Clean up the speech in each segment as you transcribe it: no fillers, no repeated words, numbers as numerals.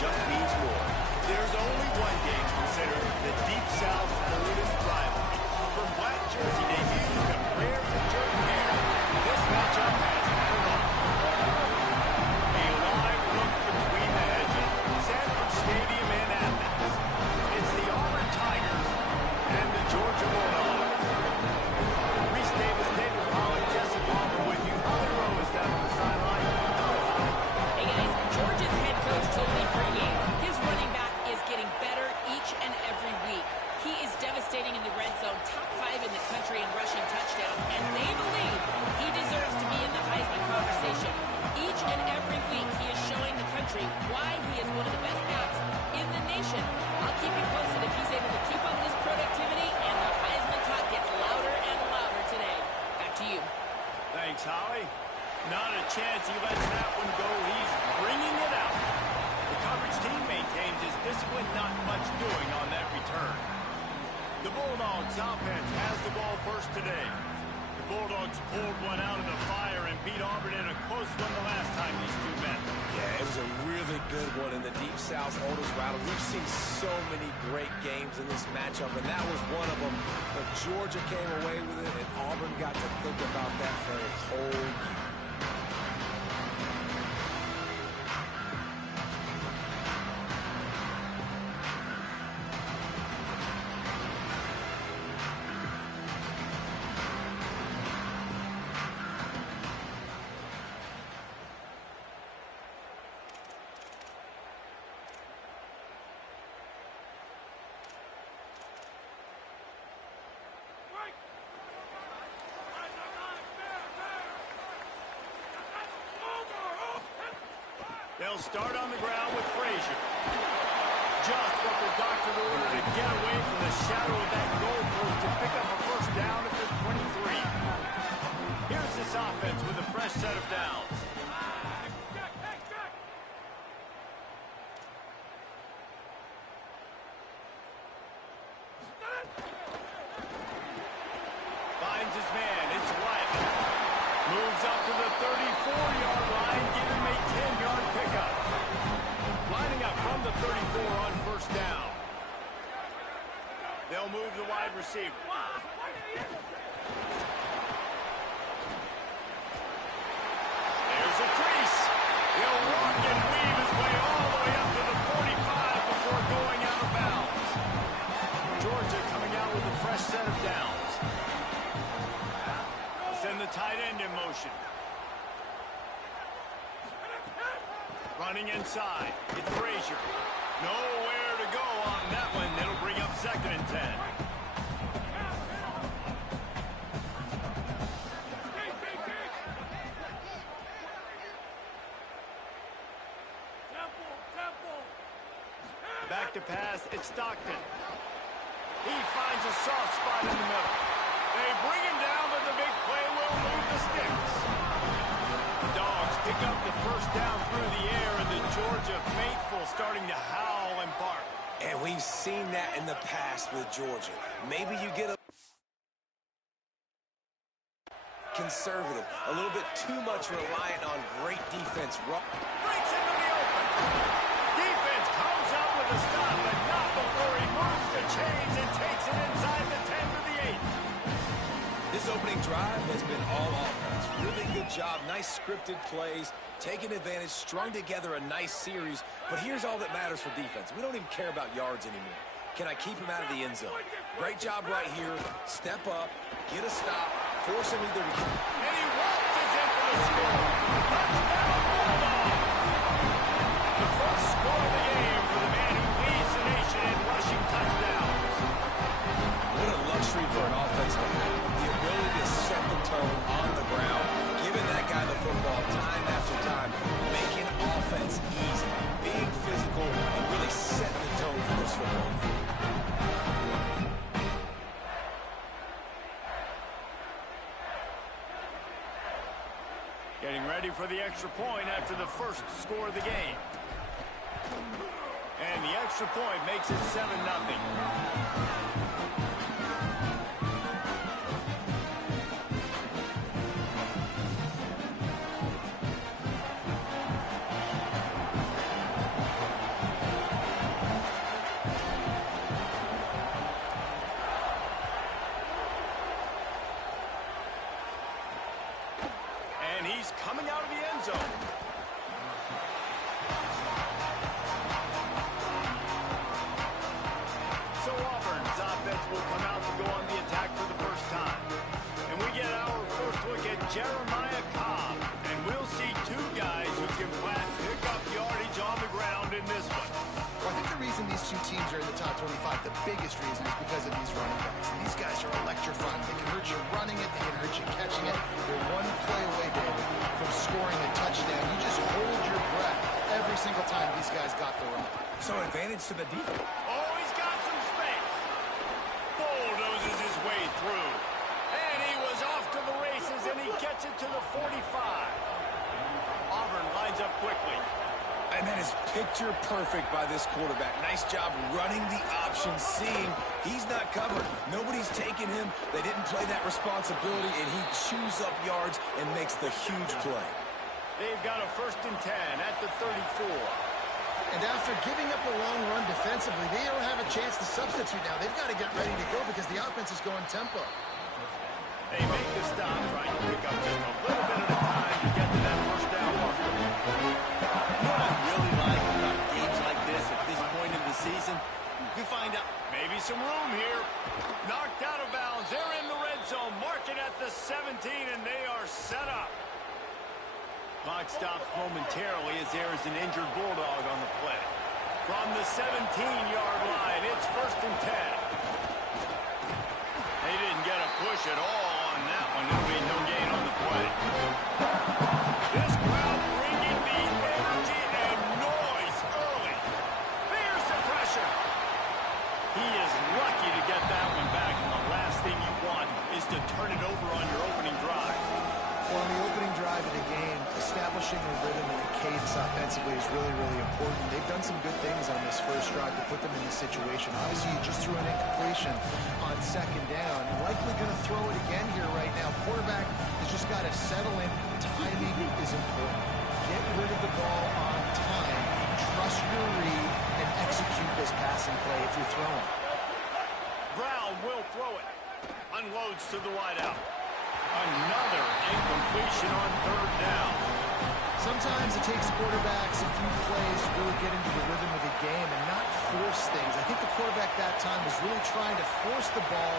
just means more. There's only one game considered the Deep South's oldest rivalry. From black jersey debuts to rare to jerk hair, this matchup has had it all. A live look between the hedges, Sanford Stadium in Athens. It's the Auburn Tigers and the Georgia Bulldogs. Reese Davis, David Pollack, Jesse Palmer with you. Holly Rowe is down on the sideline. Hello, Holly. Hey guys, Georgia's head coach told me pregame his running back is getting better each and every week. He is devastating in the red zone, top 5 in the country in rushing touchdowns, and they believe he deserves to be in the Heisman conversation. Each and every week he is showing the country why he is one of the best backs in the nation. I'll keep you posted if he's able to keep up this productivity and the Heisman talk gets louder and louder today. Back to you. Thanks, Holly. Not a chance he lets that one go. He's bringing it out. The coverage team maintains his discipline, not much doing on that return. The Bulldogs offense has the ball first today. The Bulldogs pulled one out of the fire and beat Auburn in a close one the last time these two met. Yeah, it was a really good one in the Deep South's oldest rivalry. We've seen so many great games in this matchup, and that was one of them. But Georgia came away with it, and Auburn got to think about that for a whole year. They'll start on the ground with Frazier. Just what the doctor ordered to get away from the shadow of that goalpost to pick up a first down at the 23. Here's this offense with a fresh set of downs. Finds his man. It's Wiley. Moves up to the 34-yard line, giving him a 10-yard pickup. Lining up from the 34 on first down. They'll move the wide receiver. There's a crease. He'll walk and weave his way all the way up to the 45 before going out of bounds. Georgia coming out with a fresh set of downs. Send the tight end in motion. Running inside. It's Frazier. Nowhere to go on that one. It'll bring up 2nd and 10. Back to pass. It's Stockton. He finds a soft spot in the middle. They bring him down, but the big play will move the sticks. The Dogs pick up the first down through the air, and the Georgia faithful starting to howl and bark. And we've seen that in the past with Georgia. Maybe you get a conservative, a little bit too much reliant on great defense. Breaks into the open. Defense comes up with a stop, but not before he moves the chains and takes it inside the 10 to the 8. This opening drive has been all offense. Really good job. Nice scripted plays, taking advantage, strung together a nice series. But here's all that matters for defense. We don't even care about yards anymore. Can I keep him out of the end zone? Great job right here. Step up, get a stop, force him either to get. And he waltzes in for the score. Touchdown, Bulldogs! The first score of the game for the man who leads the nation in rushing touchdowns. What a luxury for an offense to have. The ability to set the tone on the ground, giving that guy the football time after time, making offense easy, being physical, and really setting the tone for this football game. Getting ready for the extra point after the first score of the game. And the extra point makes it 7-0. Jeremiah Cobb. And we'll see two guys who can pick up yardage on the ground in this one. Well, I think the reason these two teams are in the top 25, the biggest reason, is because of these running backs. And these guys are electrifying. They can hurt you running it. They can hurt you catching it. They're one play away, David, from scoring a touchdown. You just hold your breath every single time these guys got the run. So advantage to the defense. Oh, he's got some space. Bulldozes his way through. And he was off to the races, and he gets it to the 45. Auburn lines up quickly. And that is picture perfect by this quarterback. Nice job running the option, seeing he's not covered. Nobody's taking him. They didn't play that responsibility, and he chews up yards and makes the huge play. They've got a 1st and 10 at the 34. And after giving up a long run defensively, they don't have a chance to substitute now. They've got to get ready to go because the offense is going tempo. They make the stop, trying to pick up just a little bit at a time to get to that 1st down marker. What I really like about games like this at this point in the season, you find out Maybe some room here. Knocked out of bounds. They're in the red zone. Marking at the 17, and they are set up. Clock stops momentarily as there is an injured Bulldog on the play. From the 17-yard line, it's 1st and 10. They didn't get a push at all on that one. It'll be no gain on the play. This crowd bringing the energy and noise early. There's the pressure. He is lucky to get that one back, and the last thing you want is to turn it over on your opening drive. Well, on the opening drive of the game, establishing a rhythm and a cadence offensively is really, really important. They've done some good things on this first drive to put them in this situation. Obviously, you just threw an incompletion on 2nd down. You're likely going to throw it again here right now. Quarterback has just got to settle in. Timing is important. Get rid of the ball on time. Trust your read and execute this passing play if you're throwing. Brown will throw it. Unloads to the wideout. Another incompletion on 3rd down. Sometimes it takes quarterbacks a few plays to really get into the rhythm of the game and not force things. I think the quarterback that time was really trying to force the ball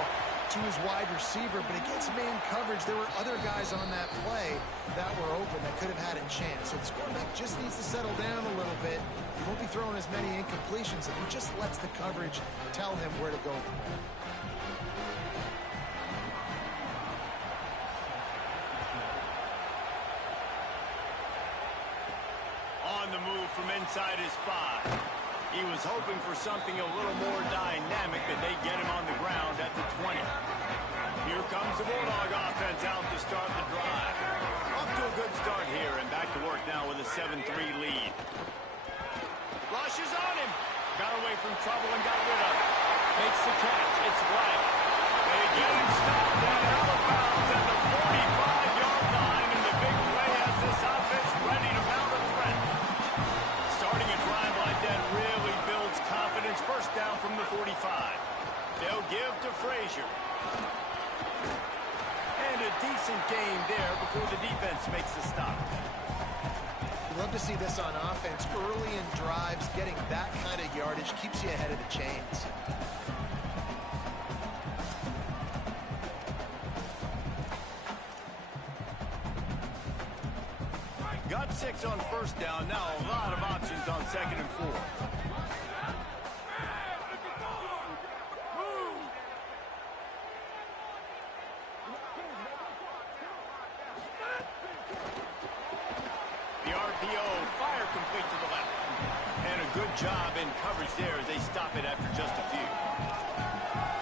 to his wide receiver, but against man coverage, there were other guys on that play that were open that could have had a chance. So this quarterback just needs to settle down a little bit. He won't be throwing as many incompletions if he just lets the coverage tell him where to go. On the move from inside his 5. He was hoping for something a little more dynamic, but they get him on the ground at the 20. Here comes the Bulldog offense out to start the drive. Off to a good start here, and back to work now with a 7-3 lead. Rushes on him. Got away from trouble and got rid of it. Makes the catch. It's White. They get him stopped and out of bounds at the 45-yard line, and the big play has this offense ready to mount a threat. Starting a drive like that really builds confidence. 1st down from the 45. They'll give to Frazier. And a decent game there before the defense makes the stop. You love to see this on offense. Early in drives, getting that kind of yardage keeps you ahead of the chains. Got 6 on 1st down. Now a lot of options on 2nd and 4. The RPO, fire complete to the left. And a good job in coverage there as they stop it after just a few.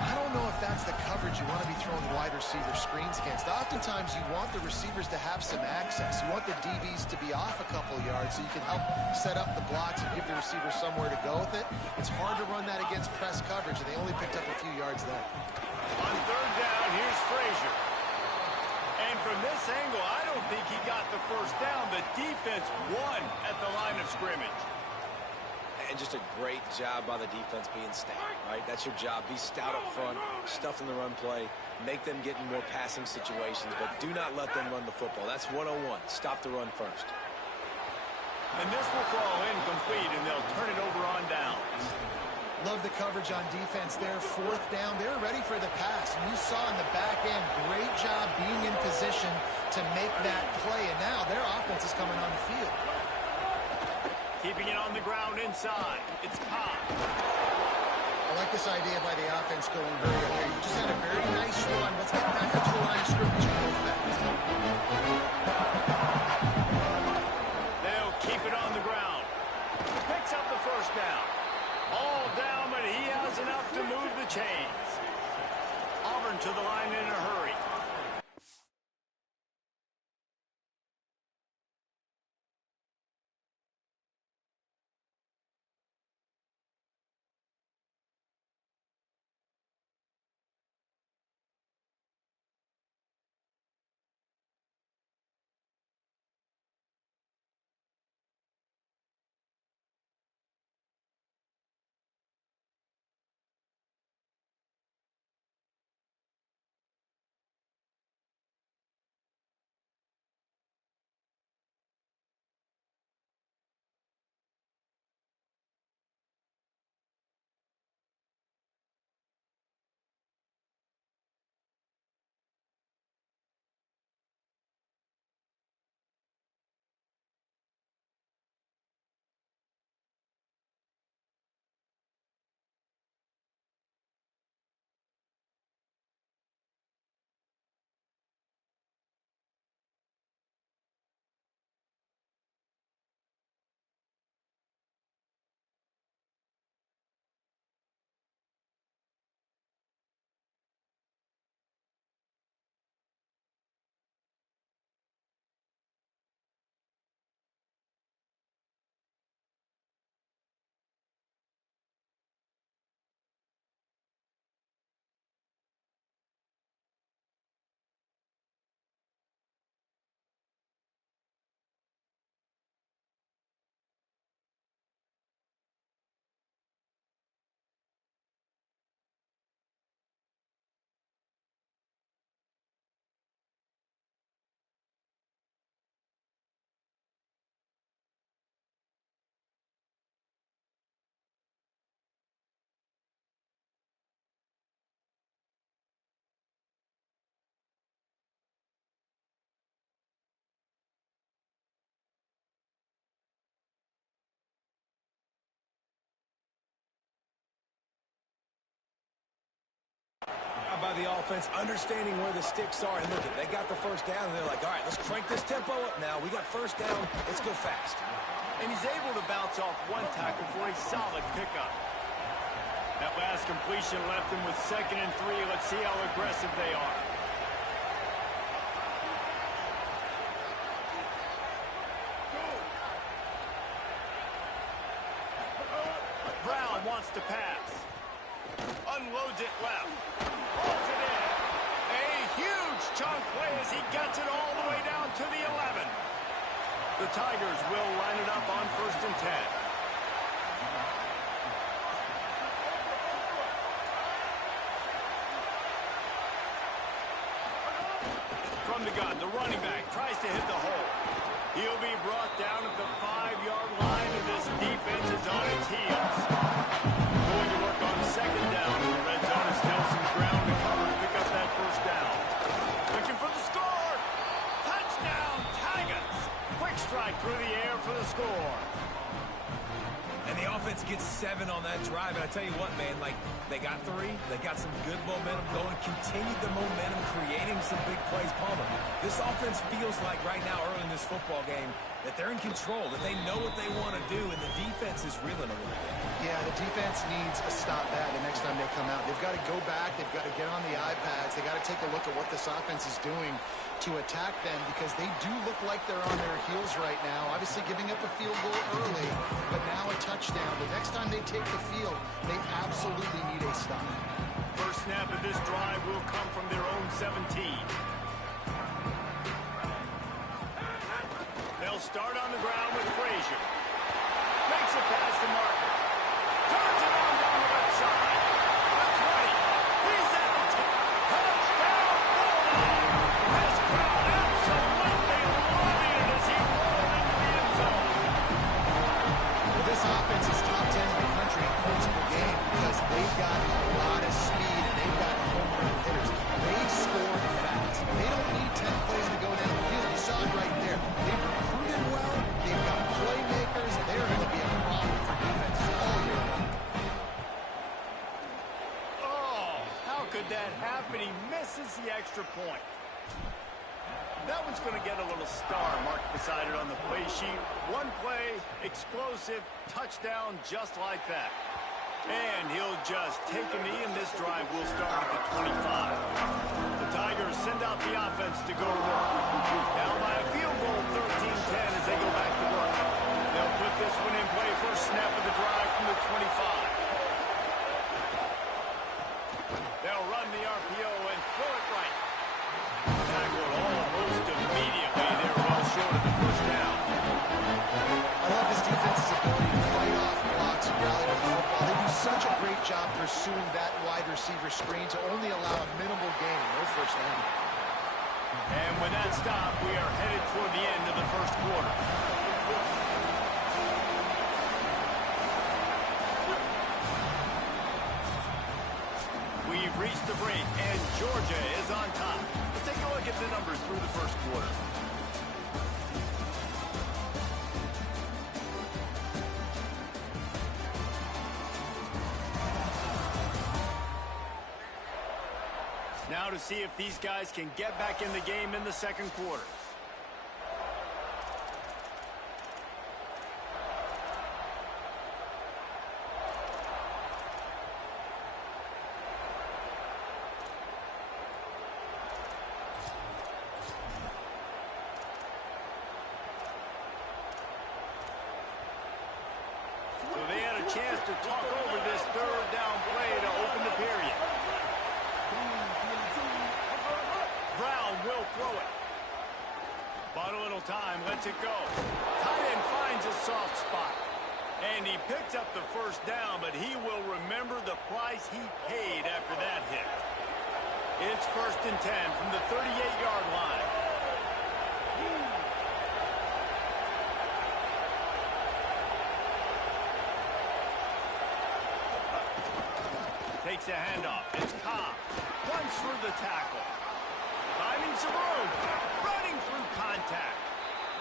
I don't know if that's the coverage you want to be throwing wide receiver screens against. Oftentimes, you want the receivers to have some access. You want the DBs to be off a couple yards so you can help set up the blocks and give the receiver somewhere to go with it. It's hard to run that against press coverage, and they only picked up a few yards there. On 3rd down, here's Frazier. And from this angle, I don't think he got the 1st down. The defense won at the line of scrimmage. And just a great job by the defense being stout, right? That's your job. Be stout up front, stuff in the run play, make them get in more passing situations, but do not let them run the football. That's 101. Stop the run first. And this will fall incomplete, and they'll turn it over on downs. Love the coverage coverage on defense there. Fourth down. They were ready for the pass. And you saw in the back end, great job being in position to make that play. And now their offense is coming on the field. Keeping it on the ground inside. It's Cobb. I like this idea by the offense going very early. You just had a very nice run. Let's get back up to the line of scrimmage and go fast. They'll keep it on the ground. Picks up the first down. All down, but he has enough to move the chains. Auburn to the line in a hurry. By the offense, understanding where the sticks are. And look, they got the first down, and they're like, all right, let's crank this tempo up now. We got first down. Let's go fast. And he's able to bounce off one tackle for a solid pickup. That last completion left him with 2nd and 3. Let's see how aggressive they are. Brown wants to pass. Unloads it left. Pulls it in. A huge chunk play as he gets it all the way down to the 11. The Tigers will line it up on 1st and 10. From the gun, the running back tries to hit the hole. He'll be brought down at the 5-yard line, and this defense is on its heels. Going to work on 2nd down in the red zone. Is still some ground to cover to pick up that first down. Looking for the score. Touchdown, Tigers. Quick strike through the air for the score. And the offense gets 7 on that drive. And I tell you what, man, like, they got 3. They got some good momentum going, continued the momentum, creating some big plays. Palmer, this offense feels like right now, early in this football game, that they're in control, that they know what they want to do, and the defense is reeling a little bit. Yeah, the defense needs a stop bad the next time they come out. They've got to go back. They've got to get on the iPads. They've got to take a look at what this offense is doing to attack them, because they do look like they're on their heels right now. Obviously giving up a field goal early, but now a touchdown. The next time they take the field, they absolutely need a stop. First snap of this drive will come from their own 17. They'll start on the ground with Frazier. Makes a pass to Marker. Turns it on down the left side. The 20. He's at the 10. Touchdown, Auburn! This crowd absolutely loving it as he rolled into the end zone. Well, this offense is top 10 in the country in points per game because they've wins the extra point. That one's going to get a little star marked beside it on the play sheet. One play, explosive, touchdown just like that. And he'll just take a knee, and this drive will start at the 25. The Tigers send out the offense to go to work. Down by a field goal, 13-10 as they go back to work. They'll put this one in play first snap of the drive from the 25. They'll run the RPO and throw it right. Tackled almost immediately. They're well short of the first down. I love this defense's ability to fight off blocks and rally to the football. They do such a great job pursuing that wide receiver screen to only allow a minimal gain, no first down. And with that stop, we are headed toward the end of the first quarter. We've reached the break, and Georgia is on top. Let's take a look at the numbers through the first quarter. Now to see if these guys can get back in the game in the second quarter. So they had a chance to talk over this third down play to open the period. Brown will throw it. Bought a little time, lets it go. Tight end finds a soft spot. And he picks up the first down, but he will remember the price he paid after that hit. It's 1st and 10 from the 38-yard line. Takes a handoff. It's Cobb. Runs through the tackle. Finding some room. Running through contact.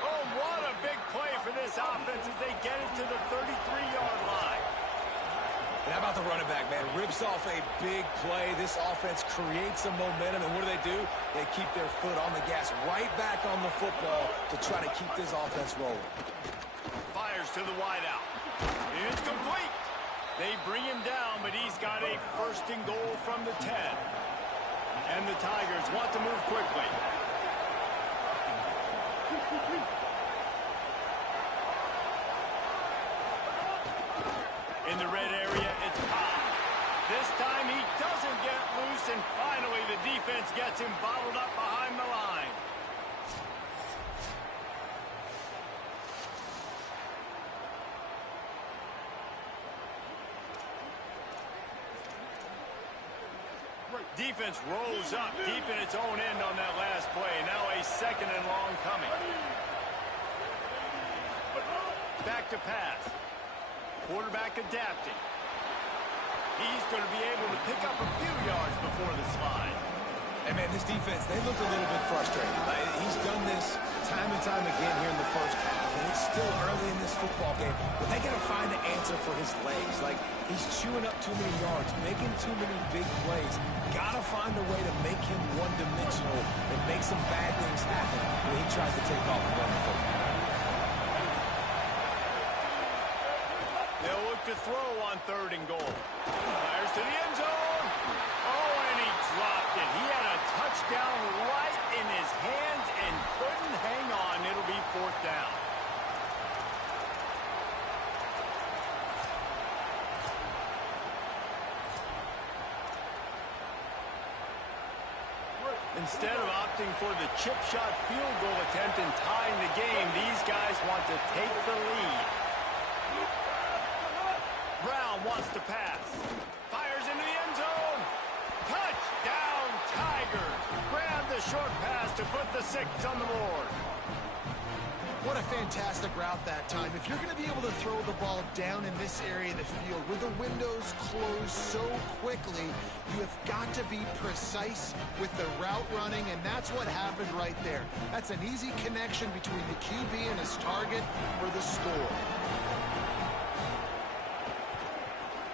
Oh, what a big play for this offense as they get it to the 33-yard line. And how about the running back, man? Rips off a big play. This offense creates some momentum, and what do? They keep their foot on the gas right back on the football to try to keep this offense rolling. Fires to the wideout. It's complete. They bring him down, but he's got a 1st and goal from the 10. And the Tigers want to move quickly. In the red area, it's Cobb. This time he doesn't get loose, and finally the defense gets him bottled up behind the line. Defense rolls up deep in its own end on that last play. Now a 2nd and long coming. Back to pass. Quarterback adapting. He's going to be able to pick up a few yards before the slide. And, man, this defense, they look a little bit frustrated. He's done this time and time again here in the first half, and it's still early in this football game, but they got to find an answer for his legs. Like, he's chewing up too many yards, making too many big plays. Got to find a way to make him one-dimensional and make some bad things happen when he tries to take off and run the football. They'll look to throw on 3rd and goal. Fires to the end zone. Oh, and he dropped it. He had a touchdown right in his hands and couldn't hang on. It'll be 4th down. Instead of opting for the chip shot field goal attempt and tying the game, these guys want to take the lead. Brown wants to pass. Fires into the end zone. Touchdown, Tigers. Grab the short pass to put the 6 on the board. What a fantastic route that time. If you're going to be able to throw the ball down in this area of the field where the windows close so quickly, you have got to be precise with the route running, and that's what happened right there. That's an easy connection between the QB and his target for the score.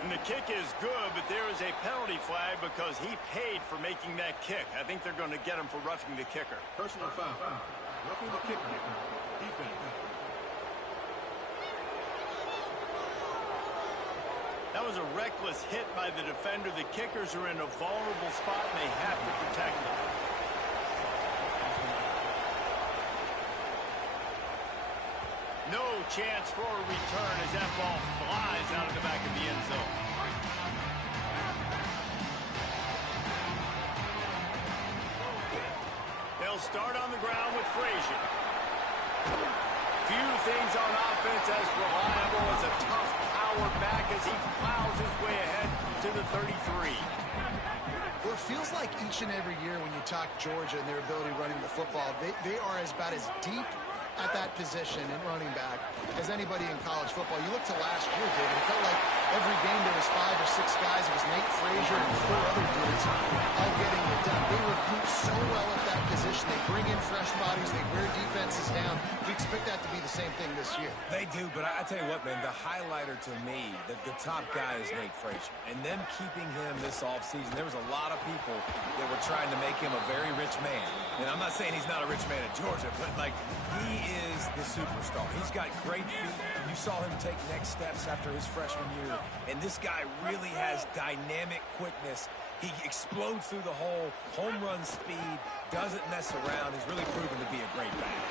And the kick is good, but there is a penalty flag because he paid for making that kick. I think they're going to get him for roughing the kicker. Personal foul. Roughing the kicker. Defense. That was a reckless hit by the defender. The kickers are in a vulnerable spot, and they have to protect them. No chance for a return as that ball flies out of the back of the end zone. They'll start on the ground with Frazier. Few things on offense as reliable as a tough power back as he plows his way ahead to the 33. Well, it feels like each and every year when you talk Georgia and their ability running the football, they are about as deep at that position in running back as anybody in college football. You look to last year, David, it felt like every game there was 5 or 6 guys. It was Nate Frazier and 4 other dudes all getting it done. They recruit so well at that position. They bring in fresh bodies. They wear defenses down. We expect that to be the same thing this year. They do, but I tell you what, man, the highlighter to me, the top guy is Nate Frazier. And them keeping him this offseason, there was a lot of people that were trying to make him a very rich man. And I'm not saying he's not a rich man at Georgia, but, like, he is the superstar. He's got great feet. You saw him take next steps after his freshman year. And this guy really has dynamic quickness. He explodes through the hole, home run speed, doesn't mess around. He's really proven to be a great back.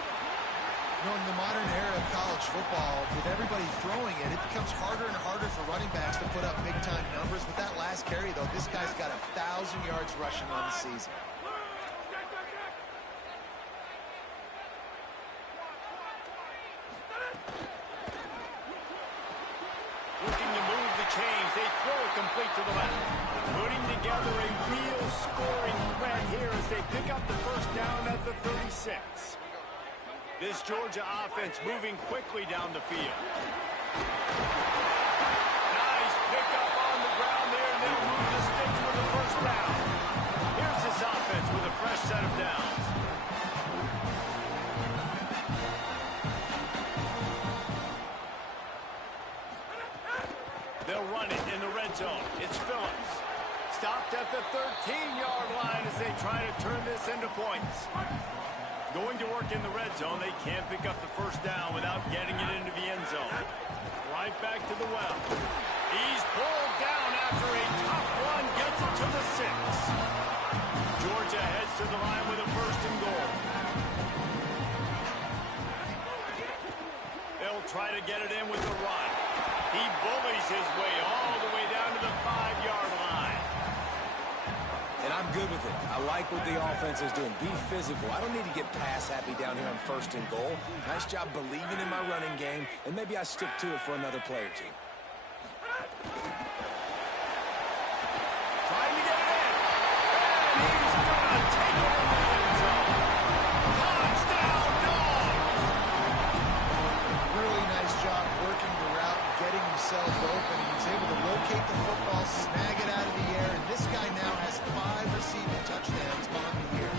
You know, in the modern era of college football, with everybody throwing it, it becomes harder and harder for running backs to put up big-time numbers. With that last carry, though, this guy's got 1,000 yards rushing on the season. Looking to move the chains. They throw it complete to the left. Putting together a real scoring threat here as they pick up the first down at the 36. This Georgia offense moving quickly down the field. Nice pickup on the ground there, and they'll move the sticks with the first down. Here's this offense with a fresh set of downs. They'll run it in the red zone. It's Phillips. Stopped at the 13-yard line as they try to turn this into points. Going to work in the red zone. They can't pick up the first down without getting it into the end zone. Right back to the well. He's pulled down after a tough run. Gets it to the 6. Georgia heads to the line with a first and goal. They'll try to get it in with the run. He bullies his way all the way down to the 5-yard line. And I'm good with it. I like what the offense is doing. Be physical. I don't need to get pass happy down here on first and goal. Nice job believing in my running game, and maybe I stick to it for another play or two. Trying to get it in. And he's going to take it in the end zone. Touchdown, Dogs! Really nice job working the route and getting himself open. He was able to locate the football, snag it out of the air, and this guy now has 5 receiving touchdowns on the year.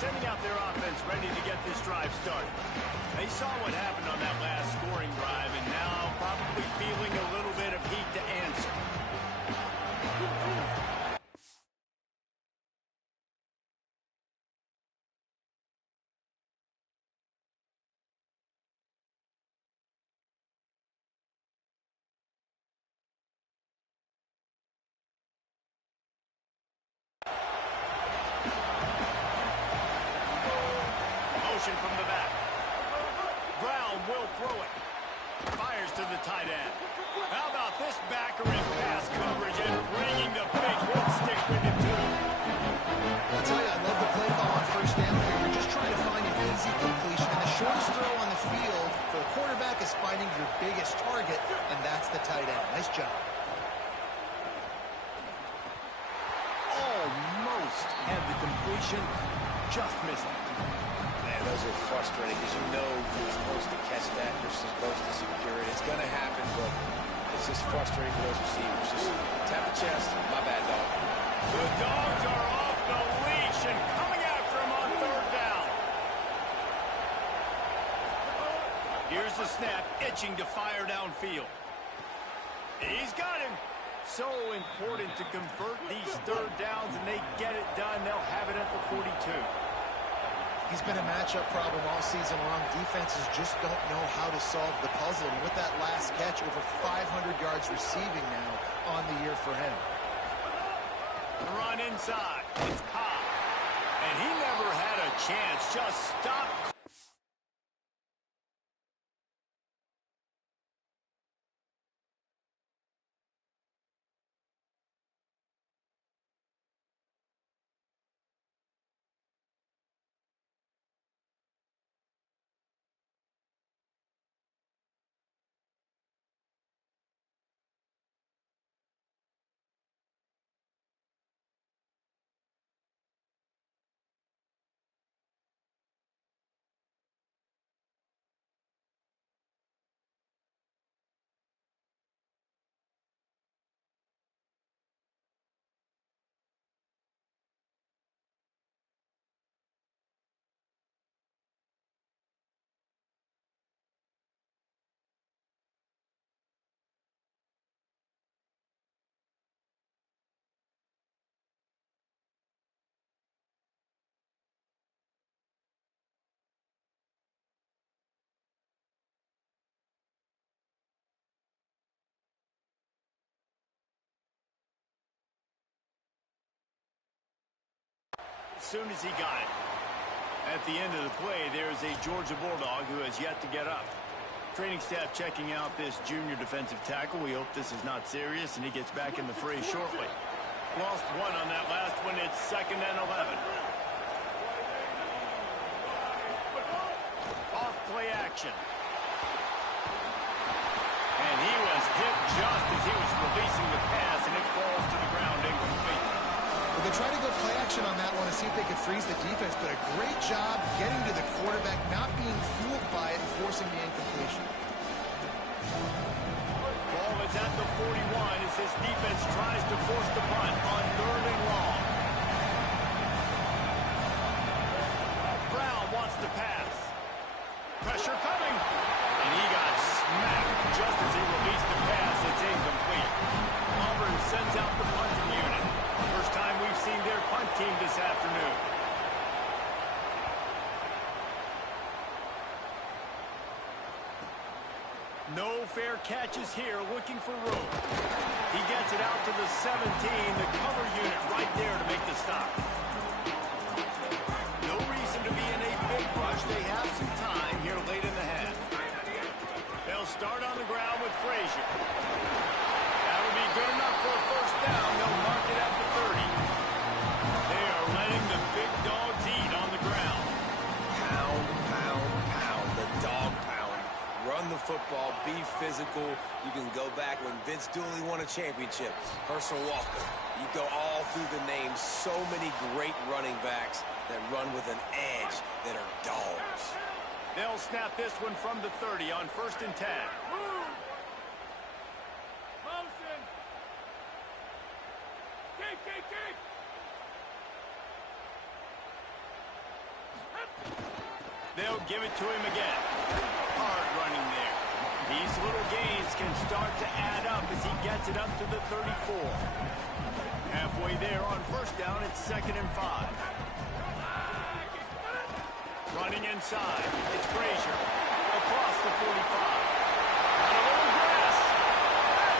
sending out their offense ready to get this drive started. They saw what happened on that last scoring drive, and now probably feeling a little bit of heat to answer. Motion from the back. Brown will throw it. Fires to the tight end. How about this backer in pass coverage and bringing the big hit stick with him too? I'll tell you, I love the play call on first down here. You're just trying to find an easy completion, and the shortest throw on the field for the quarterback is finding your biggest target, and that's the tight end. Nice job. Almost had the completion, just missed it. Man, those are frustrating because you know you're supposed to catch that, you're supposed to secure it. It's going to happen, but it's just frustrating for those receivers. Just tap the chest. My bad, dog. The Dogs are off the leash and coming after him on third down. Here's the snap, itching to fire downfield. He's got him. So important to convert these third downs, and they get it done. They'll have it at the 42. He's been a matchup problem all season long. Defenses just don't know how to solve the puzzle. And with that last catch, over 500 yards receiving now on the year for him. The run inside. It's Cobb. And he never had a chance. Just stop. As soon as he got it. At the end of the play, there's a Georgia Bulldog who has yet to get up. Training staff checking out this junior defensive tackle. We hope this is not serious, and he gets back in the fray shortly. Lost one on that last one. It's 2nd and 11. Off play action. And he was hit just as he was releasing the pass, and it falls to the ground incomplete. Well, they tried to go play action on that one to see if they could freeze the defense, but a great job getting to the quarterback, not being fooled by it, and forcing the incompletion. Ball is at the 41 as his defense tries to force the punt on 3rd and long. Brown wants to pass. Pressure coming. And he got smacked just as he released the pass. It's incomplete. Auburn sends out the punting unit. First time we've seen their punt team this afternoon. No fair catches here, looking for room. He gets it out to the 17, the cover unit right there to make the stop. No reason to be in a big rush. They have some time here late in the half. They'll start on the ground with Frazier. That'll be good enough for a first down. They'll mark it at the 30. They are letting the big dogs eat on the ground. Pound, pound, pound. The dog pound. Run the football. Be physical. You can go back when Vince Dooley won a championship. Herschel Walker. You go all through the names. So many great running backs that run with an edge that are dogs. They'll snap this one from the 30 on 1st and 10. Motion. Kick. They'll give it to him again. Hard running there. These little gains can start to add up as he gets it up to the 34. Halfway there on first down, it's 2nd and 5. Running inside, it's Frazier. Across the 45. On a little grass.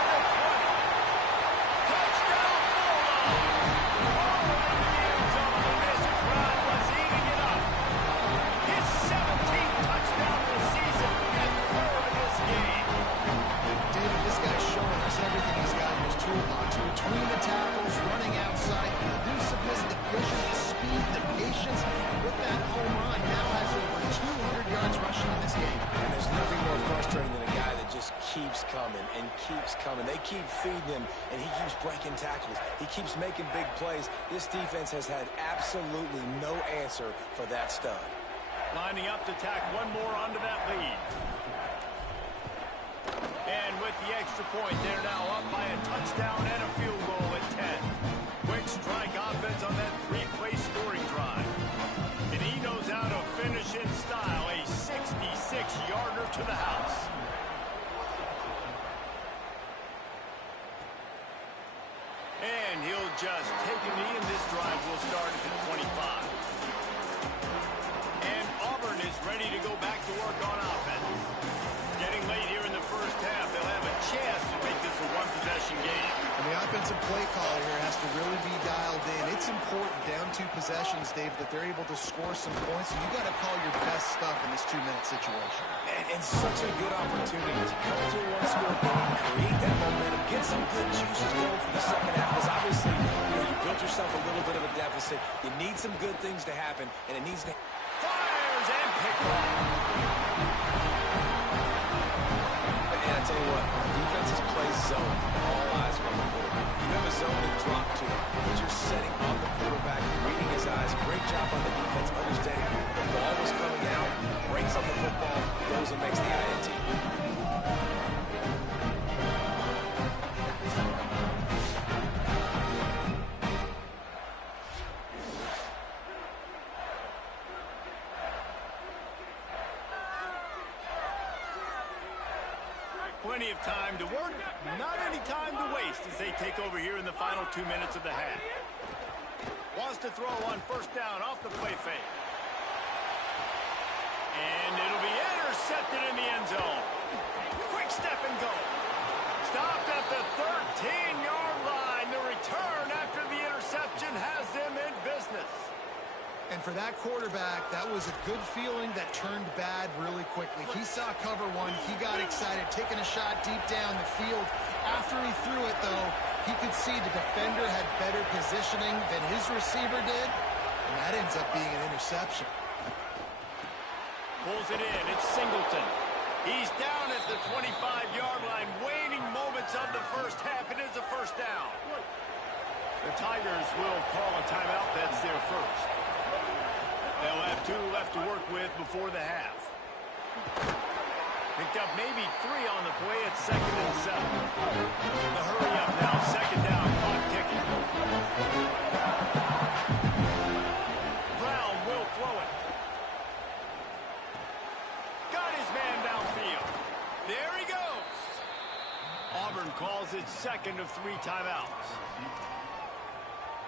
At the 20. Touchdown, Bulldogs! All in the end zone, and this crowd was eating it up. His 17th touchdown of the season and 3rd of this game. David, this guy's showing us everything he's got in his toolbox. Between the tackles, running outside, the elusiveness, the vision, the speed, the patience. With that home run, now has over 200 yards rushing in this game. And there's nothing more frustrating than a guy that just keeps coming and keeps coming. They keep feeding him, and he keeps breaking tackles. He keeps making big plays. This defense has had absolutely no answer for that stud. Lining up to tack one more onto that lead. And with the extra point, they're now up by a touchdown and a field goal at 10. Quick strike offense on that 3-play scoring drive. And he knows how to finish in style, a 66-yarder to the house. And he'll just take a knee, and this drive will start at the 25. And Auburn is ready to go back to work on offense. Getting late here in the first half, they'll have a chance to make this a one-possession game. And the offensive play caller here has to really be dialed in. It's important down 2 possessions, Dave, that they're able to score some points. So you got to call your best stuff in this 2-minute situation. And such a good opportunity to come to a one-score game, create that momentum, get some good juices going for the second half. Because obviously, you built yourself a little bit of a deficit. You need some good things to happen, and it needs to... Fires and picked off. And I tell you what, defenses play zone. All eyes are on the quarterback. You have a zone to drop to, but you're setting on the quarterback, reading his eyes. Great job on the defense, understanding the ball was coming out, breaks on the football, goes and makes the INT. Plenty of time to work, not any time to waste as they take over here in the final 2 minutes of the half. Wants to throw on first down off the play fake. And it'll be intercepted in the end zone. Quick step and go. Stopped at the 13-yard line. The return after the interception has them in business. And for that quarterback, that was a good feeling that turned bad really quickly. He saw cover one. He got excited, taking a shot deep down the field. After he threw it, though, he could see the defender had better positioning than his receiver did, and that ends up being an interception. Pulls it in. It's Singleton. He's down at the 25-yard line, waning moments of the first half. It is a first down. The Tigers will call a timeout. That's their first. They'll have 2 left to work with before the half. Picked up maybe 3 on the play at 2nd and 7. The hurry up now, 2nd down, clock ticking. Brown will throw it. Got his man downfield. There he goes. Auburn calls it 2nd of 3 timeouts.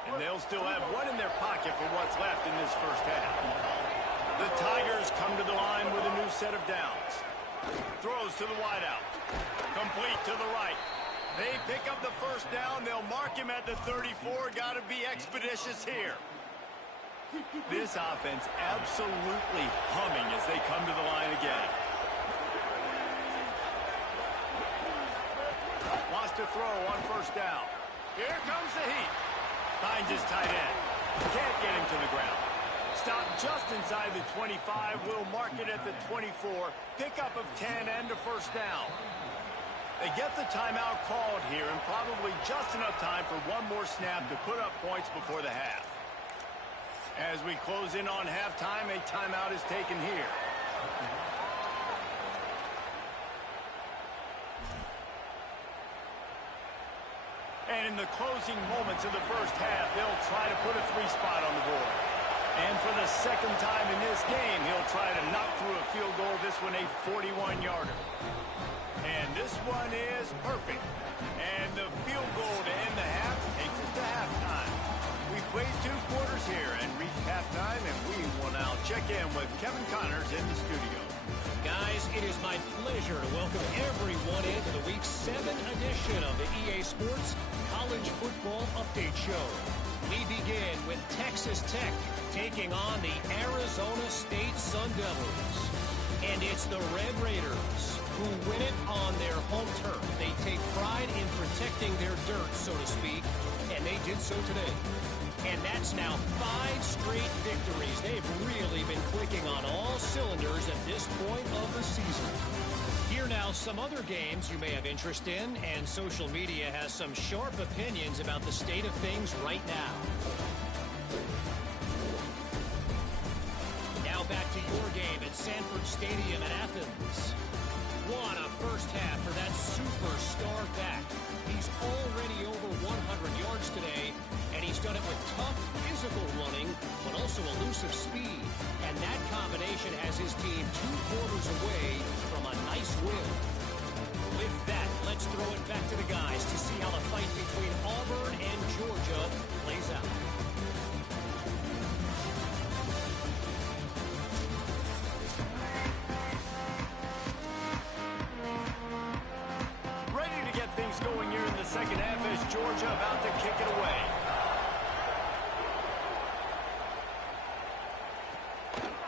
And they'll still have 1 in their pocket for what's left in this first half. The Tigers come to the line with a new set of downs. Throws to the wideout. Complete to the right. They pick up the first down. They'll mark him at the 34. Got to be expeditious here. This offense absolutely humming as they come to the line again. Wants to throw on first down. Here comes the heat. Finds his tight end. Can't get him to the ground. Stopped just inside the 25. Will mark it at the 24. Pickup of 10 and a first down. They get the timeout called here and probably just enough time for 1 more snap to put up points before the half. As we close in on halftime, a timeout is taken here. And in the closing moments of the first half, they'll try to put a 3 spot on the board. And for the second time in this game, he'll try to knock through a field goal. This one a 41-yarder. And this one is perfect. And the field goal to end the half takes us to halftime. We've played 2 quarters here and reached halftime, and we will now check in with Kevin Connors in the studio. Guys, it is my pleasure to welcome everyone into the Week 7 edition of the EA Sports College Football Update Show. We begin with Texas Tech taking on the Arizona State Sun Devils. And it's the Red Raiders who win it on their home turf. They take pride in protecting their dirt, so to speak, and they did so today. And that's now 5 straight victories. They've really been clicking on all cylinders at this point of the season. Here now some other games you may have interest in, and social media has some sharp opinions about the state of things right now. Now back to your game at Sanford Stadium in Athens. What a first half for that superstar back. He's already over 100 yards today, and he's done it with tough physical running, but also elusive speed. And that combination has his team 2 quarters away from a nice win. With that, let's throw it back to the guys to see how the fight between Auburn and Georgia plays out. Ready to get things going here in the second half as Georgia about to kick it away.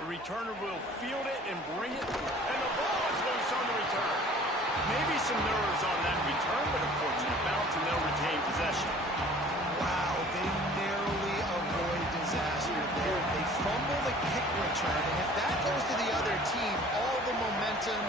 The returner will field it and bring it, and the ball is loose on the return. Maybe some nerves on that return, but a fortunate bounce, and they'll retain possession. Wow, they narrowly avoid disaster there. They fumble the kick return, and if that goes to the other team, all the momentum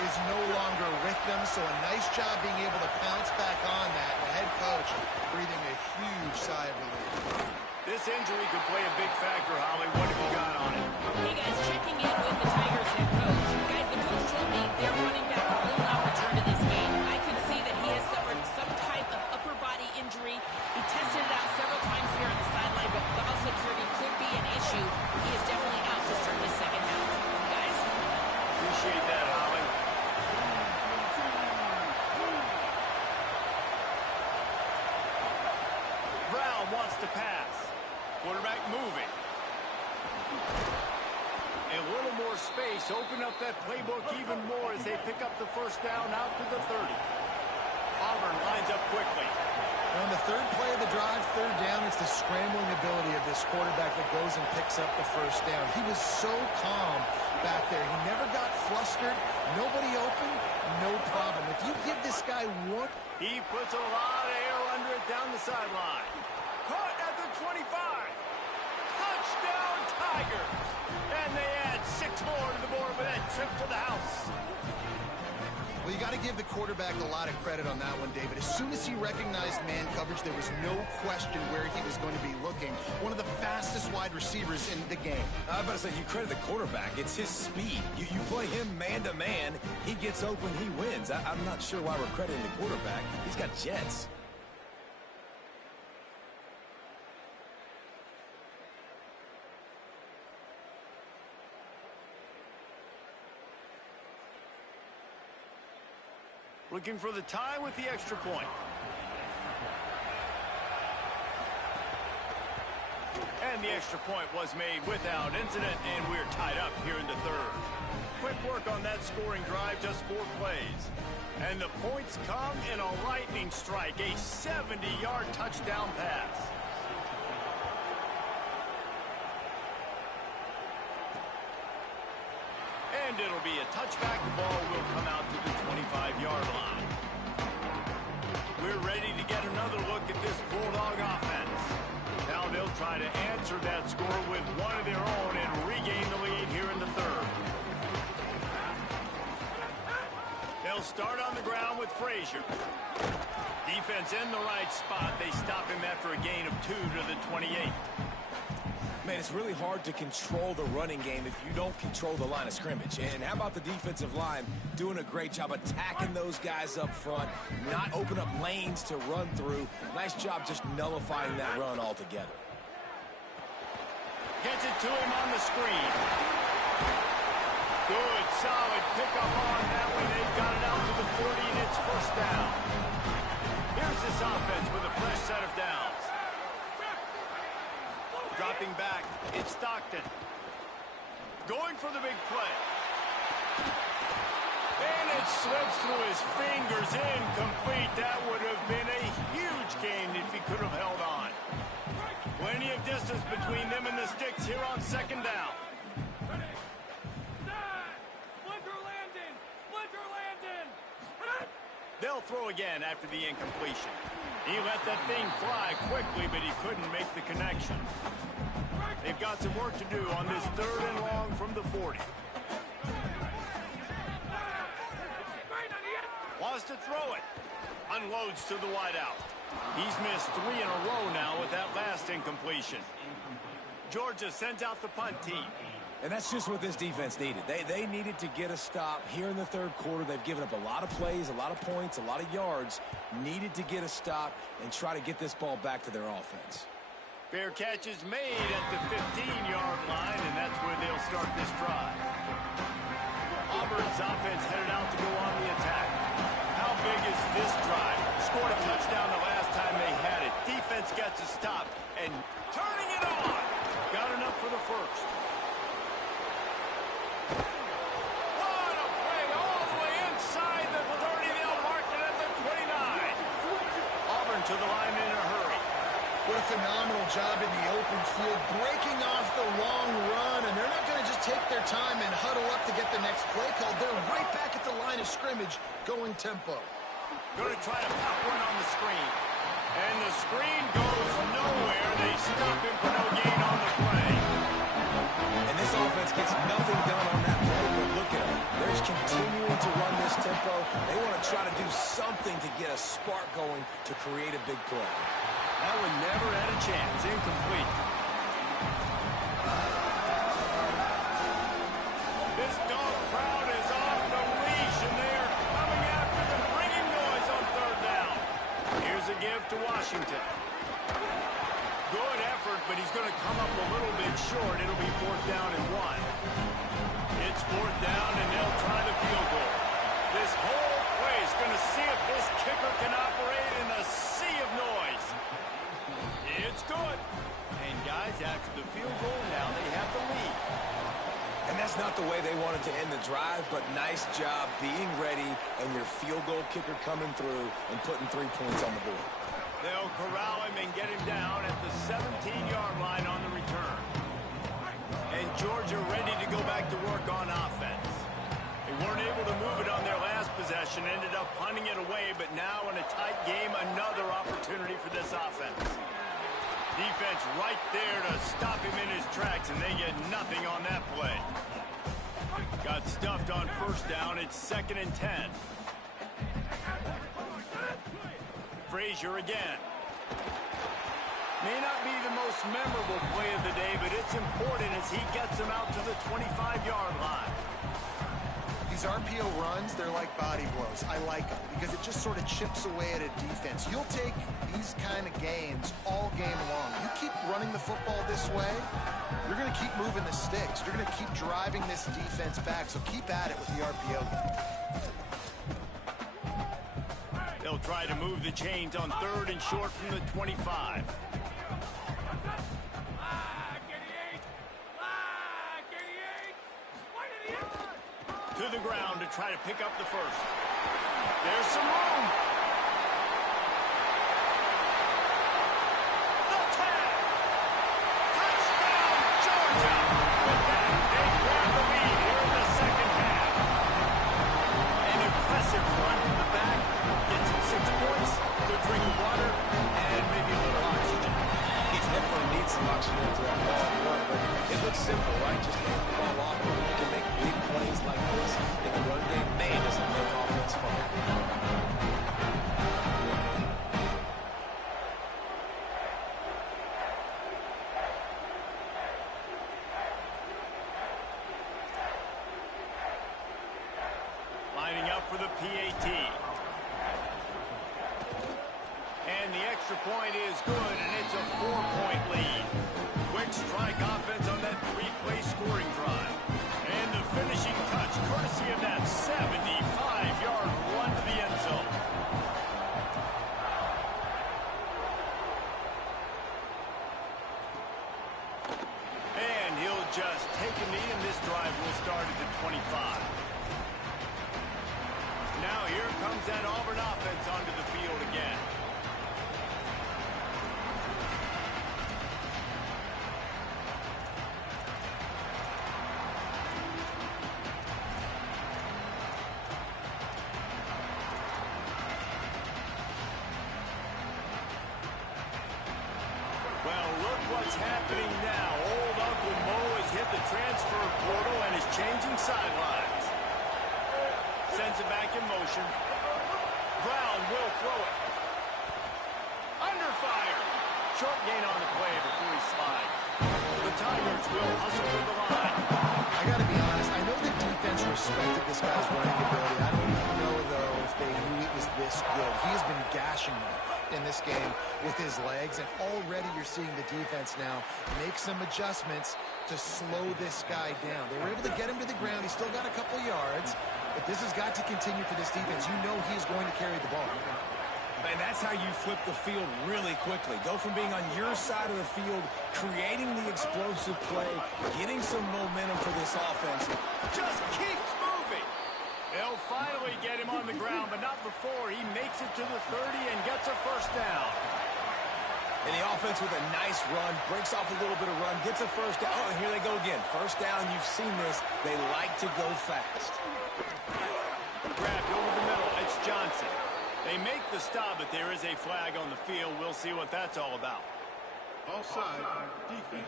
is no longer with them, so a nice job being able to pounce back on that. The head coach breathing a huge sigh of relief. This injury could play a big factor, Holly. What have you got on it? Hey, guys, checking in with the Tigers head coach. Guys, the coach told me their running back will not return to this game. I could see that he has suffered some type of upper body injury. He tested it out several times here on the sideline, but ball security could be an issue. He is definitely out to start the second half. Guys? Appreciate that, Holly. Brown wants to pass. Quarterback moving. A little more space. Open up that playbook even more as they pick up the first down out to the 30. Auburn lines up quickly. On the third play of the drive, third down, it's the scrambling ability of this quarterback that goes and picks up the first down. He was so calm back there. He never got flustered. Nobody open, no problem. If you give this guy one... He puts a lot of air under it down the sideline. Caught at the 25. Touchdown, Tigers. And they add 6 more to the board with that trip to the house. Well, you got to give the quarterback a lot of credit on that one, David. As soon as he recognized man coverage, there was no question where he was going to be looking. One of the fastest wide receivers in the game. I was about to say, you credit the quarterback. It's his speed. You play him man-to-man, he gets open, he wins. I'm not sure why we're crediting the quarterback. He's got jets. Looking for the tie with the extra point. And the extra point was made without incident, and we're tied up here in the third. Quick work on that scoring drive, just 4 plays. And the points come in a lightning strike, a 70-yard touchdown pass. And it'll be a touchback. The ball will come out to the 25-yard line. We're ready to get another look at this Bulldog offense. Now they'll try to answer that score with one of their own and regain the lead here in the third. They'll start on the ground with Frazier. Defense in the right spot. They stop him after a gain of 2 to the 28. Man, it's really hard to control the running game if you don't control the line of scrimmage. And how about the defensive line doing a great job attacking those guys up front, not open up lanes to run through. Nice job just nullifying that run altogether. Gets it to him on the screen. Good, solid pickup on that one. They've got it out to the 40, and it's first down. Here's this offense with a fresh set of downs. Dropping back, it's Stockton. Going for the big play. And it slips through his fingers, incomplete. That would have been a huge gain if he could have held on. Plenty of distance between them and the sticks here on second down. They'll throw again after the incompletion. He let that thing fly quickly, but he couldn't make the connection. They've got some work to do on this 3rd and long from the 40. Wants to throw it. Unloads to the wideout. He's missed 3 in a row now with that last incompletion. Georgia sends out the punt team. And that's just what this defense needed. They needed to get a stop here in the 3rd quarter. They've given up a lot of plays, a lot of points, a lot of yards. Needed to get a stop and try to get this ball back to their offense. Fair catch is made at the 15-yard line, and that's where they'll start this drive. Auburn's offense headed out to go on the attack. How big is this drive? Scored a touchdown the last time they had it. Defense gets a stop, and turning it on. Got enough for the first. What a play all the way inside the 30. They'll mark it at the 29. Auburn to the line in a hurry. What a phenomenal job in the open field, breaking off the long run, and they're not going to just take their time and huddle up to get the next play called. They're right back at the line of scrimmage, going tempo. Going to try to pop one on the screen. And the screen goes nowhere. They stop him for no gain on the play. And this offense gets nothing done on that play, but look at them. They're just continuing to run this tempo. They want to try to do something to get a spark going to create a big play. That one never had a chance. Incomplete. This dog crowd is off the leash, and they are coming after them, bringing noise on 3rd down. Here's a give to Washington. Good effort, but he's going to come up a little bit short. It'll be 4th down and 1. It's 4th down, and they'll try the field goal. This whole play is going to see if this kicker can operate in a sea of noise. It's good. And guys, after the field goal, now they have the lead. And that's not the way they wanted to end the drive, but nice job being ready and your field goal kicker coming through and putting 3 points on the board. They'll corral him and get him down at the 17-yard line on the return. And Georgia ready to go back to work on offense. They weren't able to move it on their last possession, ended up punting it away, but now in a tight game, another opportunity for this offense. Defense right there to stop him in his tracks, and they get nothing on that play. Got stuffed on 1st down. It's 2nd and 10. Frazier again. May not be the most memorable play of the day, but it's important as he gets him out to the 25-yard line. These RPO runs, they're like body blows. I like them because it just sort of chips away at a defense. You'll take these kind of games all game long. You keep running the football this way, you're going to keep moving the sticks. You're going to keep driving this defense back, so keep at it with the RPO. They'll try to move the chains on 3rd and short from the 25. To the ground to try to pick up the first. There's some room. The tag. Touchdown, Georgia. With that, they grab the lead here in the 2nd half. An impressive run from the back. Gets him 6 points. Good drink of water and maybe a little oxygen. He definitely needs some oxygen after that last run, but it looks simple, right? Just hand the ball off, but you can make big plays like this in the run game. Man, does it make offense fun. Lining up for the PAT. And the extra point is good, and it's a 4-point lead. Quick strike offense on just take a knee, and this drive will start at the 25. Now here comes that Auburn offense onto the field again. Well, look what's happening now. Old Uncle Mo has hit the transfer portal and is changing sidelines. Sends it back in motion. Brown will throw it. Under fire. Short gain on the play before he slides. The Tigers will hustle to the line. I got to be honest, I know the defense respected this guy's running ability. I don't even know, though, if they knew it was this good. He has been gashing them in this game with his legs, and already you're seeing the defense now make some adjustments to slow this guy down. They were able to get him to the ground. He's still got a couple yards, but this has got to continue for this defense. You know he's going to carry the ball. And that's how you flip the field really quickly. Go from being on your side of the field, creating the explosive play, getting some momentum for this offense. Just keeps moving. They'll finally get him on the ground, but not before he makes it to the 30 and gets a first down. And the offense with a nice run, breaks off a little bit of run, gets a first down. Oh, and here they go again. First down, you've seen this. They like to go fast. Grabbed over the middle. It's Johnson. They make the stop, but there is a flag on the field. We'll see what that's all about. Offside, defense.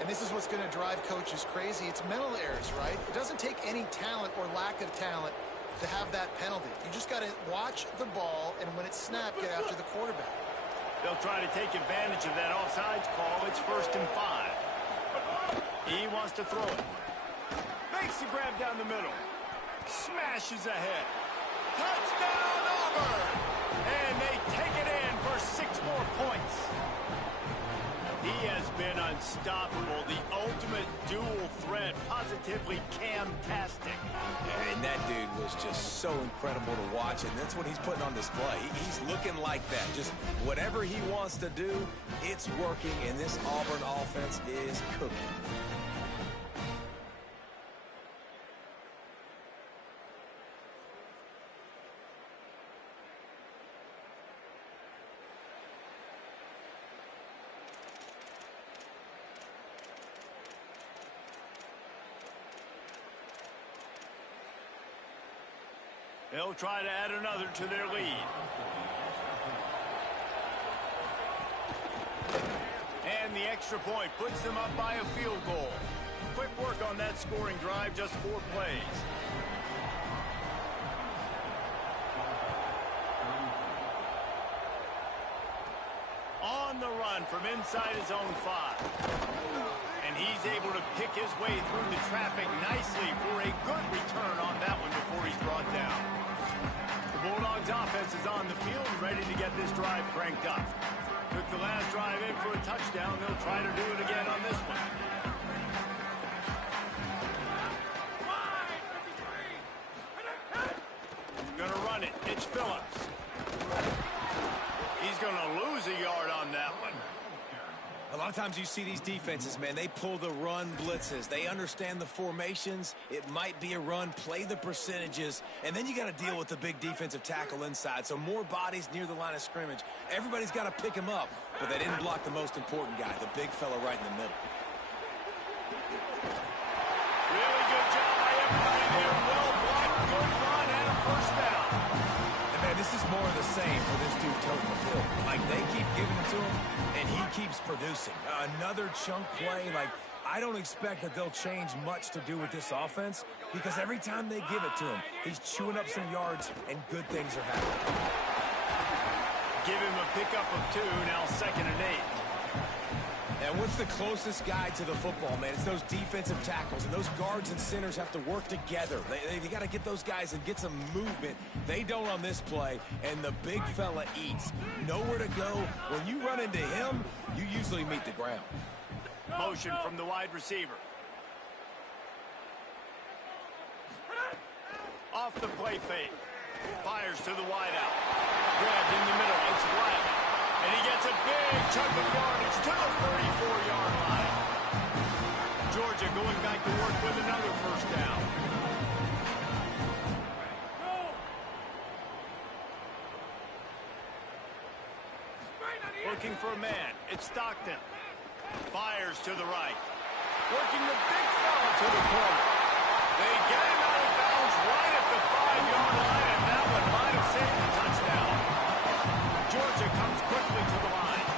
And this is what's going to drive coaches crazy. It's mental errors, right? It doesn't take any talent or lack of talent to have that penalty. You just got to watch the ball, and when it's snapped, get after the quarterback. They'll try to take advantage of that offsides call. It's 1st and 5. He wants to throw it. Makes the grab down the middle. Smashes ahead. Touchdown, Auburn! And they take it in for 6 more points. He has been unstoppable. The ultimate dual threat. Positively Cam-tastic. And that dude was just so incredible to watch, and that's what he's putting on display. He's looking like that. Just whatever he wants to do, it's working, and this Auburn offense is cooking. They'll try to add another to their lead. And the extra point puts them up by a field goal. Quick work on that scoring drive, just 4 plays. On the run from inside his own 5. And he's able to pick his way through the traffic nicely for a good return on that one before he's brought down. The Bulldogs offense is on the field, ready to get this drive cranked up. Took the last drive in for a touchdown. They'll try to do it again on this one. Gonna run it. It's Phillips. He's gonna lose a yard on that one. A lot of times you see these defenses, man, they pull the run blitzes. They understand the formations. It might be a run, play the percentages, and then you got to deal with the big defensive tackle inside. So more bodies near the line of scrimmage. Everybody's got to pick him up, but they didn't block the most important guy, the big fella right in the middle. Really good job by everybody there. Well blocked, good run, and a first down. And man, this is more of the same for this dude toting the field. Like, they keep giving it to him, and he keeps producing. Another chunk play. Like, I don't expect that they'll change much to do with this offense, because every time they give it to him, he's chewing up some yards, and good things are happening. Give him a pickup of 2, now 2nd and 8. And what's the closest guy to the football, man? It's those defensive tackles, and those guards and centers have to work together. They got to get those guys and get some movement. They don't on this play, and the big fella eats. Nowhere to go. When you run into him, you usually meet the ground. Motion from the wide receiver. Off the play fake. Fires to the wideout. Grabbed in the middle. It's Riley. And he gets a big big chunk of yardage to the 34-yard line. Georgia going back to work with another first down. Looking for a man. It's Stockton. Fires to the right. Working the big fella to the corner. They get him out of bounds right at the 5-yard line, and that one might have saved the touchdown. Georgia comes quickly to the line.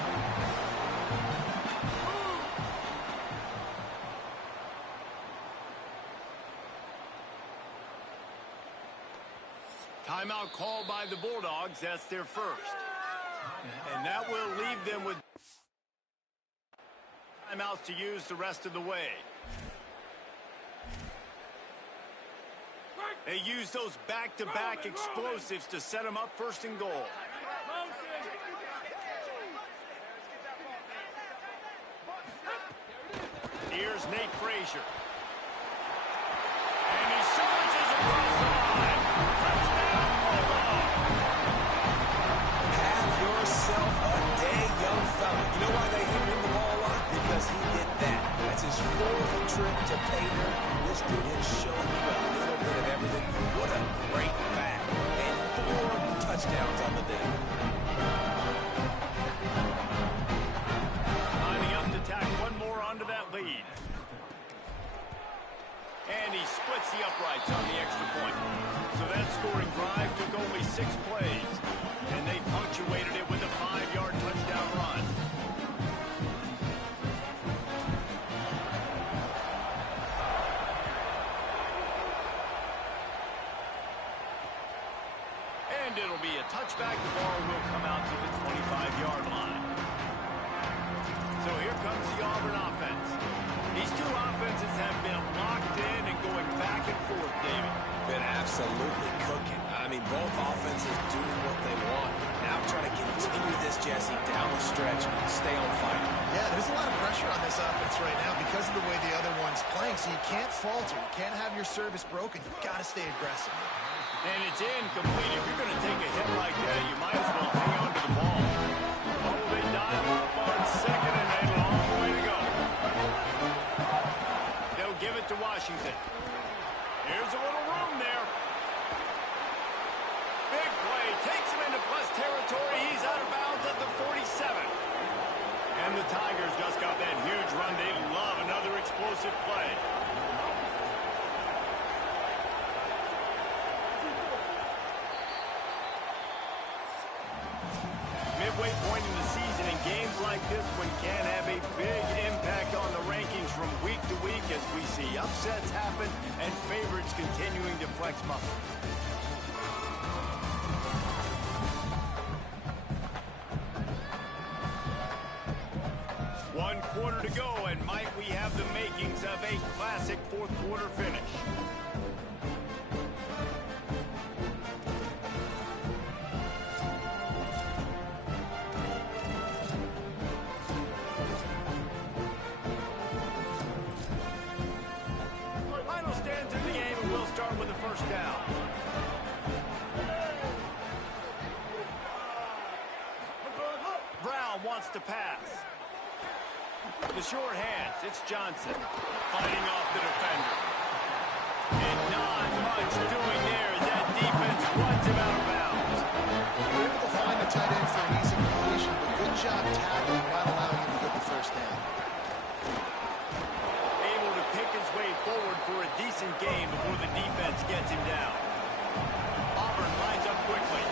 Timeout called by the Bulldogs. That's their first. And that will leave them with timeouts to use the rest of the way. They use those back-to-back explosives to set them up first and goal. Here's Nate Frazier. And he surges across the line. Touchdown, Bulldog. Have yourself a day, young fella. You know why they hit him the ball a lot? Because he did that. That's his fourth trip to pay dirt. This dude has shown you a little bit of everything. What a great back. And 4 touchdowns on the day. Lining up to tack one more onto that lead. And he splits the uprights on the extra point. So that scoring drive took only 6 plays. And they punctuated it with a 5-yard touchdown run. And it'll be a touchback. The ball will come out to the 25-yard line. So here comes the Auburn offense. These two offenses have been locked in and going back and forth, David. Been absolutely cooking. I mean, both offenses doing what they want. Now trying to continue this, Jesse, down the stretch, stay on fire. Yeah, there's a lot of pressure on this offense right now because of the way the other one's playing, so you can't falter. You can't have your service broken. You've got to stay aggressive. And it's incomplete. If you're going to take a hit like that, you might as well hang on to the ball. Oh, they dial up on second, and a long way to go. They'll give it to Washington. Here's a little room there. Big play. Takes him into plus territory. He's out of bounds at the 47. And the Tigers just got that huge run. They love another explosive play. Midway point in the season, and games like this one can have a big impact on the rankings from week to week as we see upsets happen and favorites continuing to flex muscle. One quarter to go, and might we have the makings of a classic fourth quarter finish. Final stands in the game, and we'll start with the first down. Brown wants to pass. The short hands, it's Johnson fighting off the defender. And not much doing there as that defense runs him out of bounds. They were able to find the tight end for an easy completion, but good job tackling while allowing him to get the first down. Able to pick his way forward for a decent game before the defense gets him down. Auburn lines up quickly.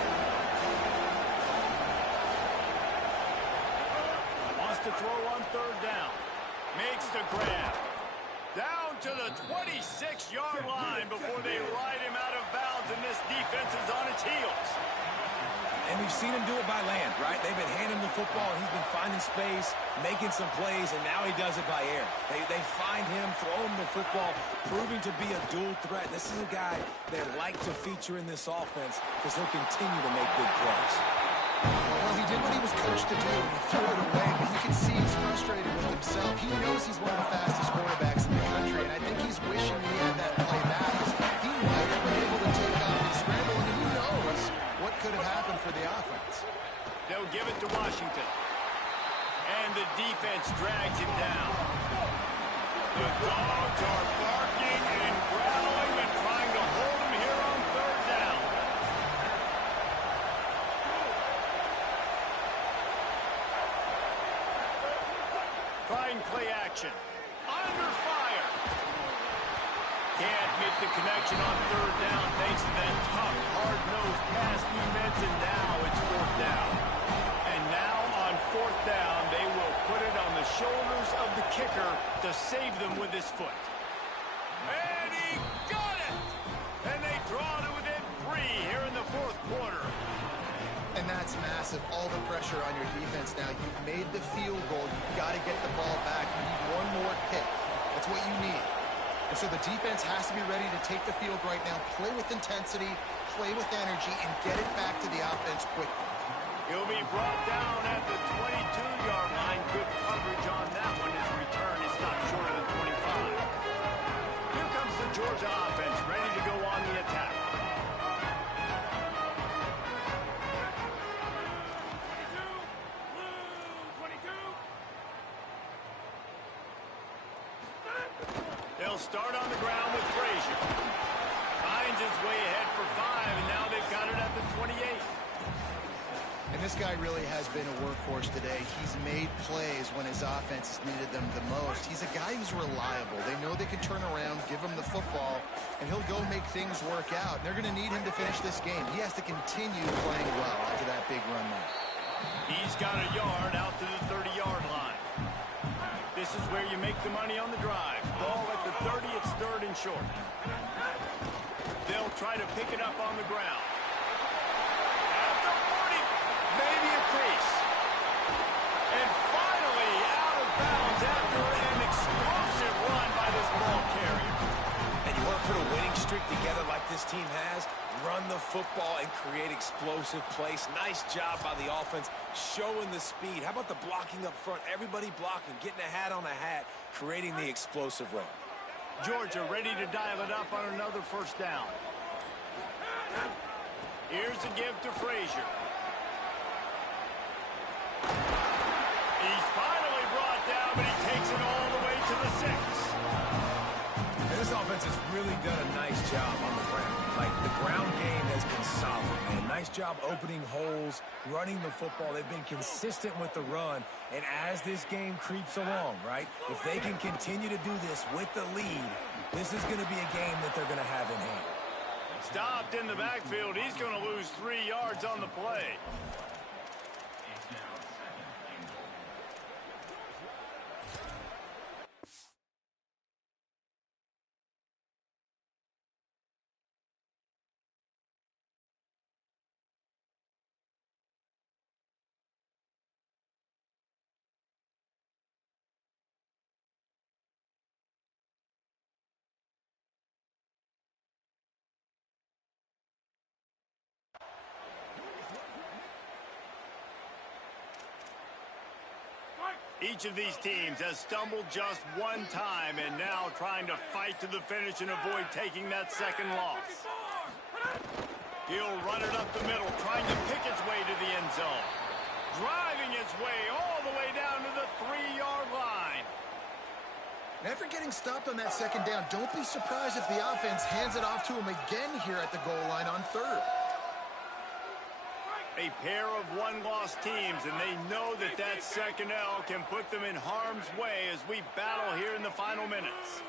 Wants to throw on third down. Makes the grab. Down to the 26-yard line before they ride him out of bounds, and this defense is on its heels. And we've seen him do it by land, right? They've been handing the football. He's been finding space, making some plays, and now he does it by air. They find him, throw him the football, proving to be a dual threat. This is a guy they like to feature in this offense because he'll continue to make big plays. Well, he did what he was coached to do. He threw it away, but you can see he's frustrated with himself. He knows he's one of the fastest quarterbacks in the country, and I think he's wishing he had that play back because he might have been able to take off and scramble, and who knows what could have happened for the offense. They'll give it to Washington. And the defense drags him down. The dogs are barking and growling and trying to hold him here on third down. Trying play action. Under fire. Can't make the connection on third down thanks to that tough, hard-nosed pass defense, and now it's fourth down. And now on fourth down, they will put it on the shoulders of the kicker to save them with his foot. And he got it! And they draw to within 3 here in the fourth quarter. And that's massive. All the pressure on your defense now. You've made the field goal. You've got to get the ball back. You need one more kick. That's what you need. And so the defense has to be ready to take the field right now, play with intensity, play with energy, and get it back to the offense quickly. He'll be brought down at the 22-yard line. Good coverage on that one. His return is not short of the 25. Here comes the Georgia offense, ready to go on the attack. They'll start on the ground with Frazier. Finds his way ahead for 5, and now they've got it at the 28. And this guy really has been a workhorse today. He's made plays when his offense has needed them the most. He's a guy who's reliable. They know they can turn around, give him the football, and he'll go make things work out. They're going to need him to finish this game. He has to continue playing well after that big run there. He's got a yard out to the 30-yard line. This is where you make the money on the drive. Ball at the 30, it's third and short. They'll try to pick it up on the ground. At the 40, maybe a pace. And finally out of bounds after an explosive run by this ball carrier. And you want to put a winning streak together like this team has, run the football and create explosive plays. Nice job by the offense, showing the speed. How about the blocking up front? Everybody blocking, getting a hat on a hat, creating the explosive run. Georgia ready to dial it up on another first down. Here's a give to Frazier. He's finally brought down, but he takes it all the way to the 6. And this offense has really done a nice job on the ground. Like, the ground game has been solid, man. Nice job opening holes, running the football. They've been consistent with the run. And as this game creeps along, right, if they can continue to do this with the lead, this is going to be a game that they're going to have in hand. Stopped in the backfield. He's going to lose 3 yards on the play. Each of these teams has stumbled just one time and now trying to fight to the finish and avoid taking that second loss. He'll run it up the middle, trying to pick its way to the end zone. Driving its way all the way down to the 3-yard line. And after getting stopped on that second down, don't be surprised if the offense hands it off to him again here at the goal line on third. A pair of one-loss teams, and they know that that second L can put them in harm's way as we battle here in the final minutes.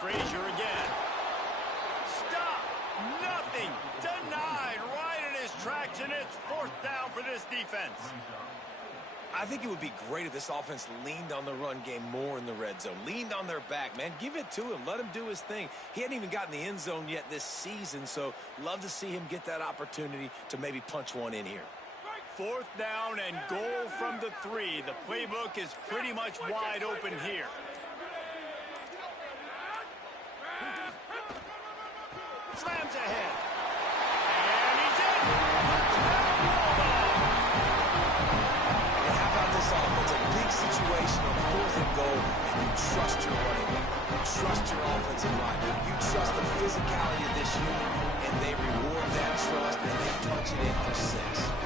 Frazier again. Stop! Nothing! Denied right in his tracks, and it's fourth down for this defense. I think it would be great if this offense leaned on the run game more in the red zone. Leaned on their back, man. Give it to him. Let him do his thing. He hadn't even gotten the end zone yet this season, so love to see him get that opportunity to maybe punch one in here. Fourth down and goal from the 3. The playbook is pretty much wide open here. Slams ahead. And he's in. This offense, a big situation on 4th and goal, and you trust your running back. You trust your offensive line. You trust the physicality of this unit, and they reward that trust, and they punch it in for 6.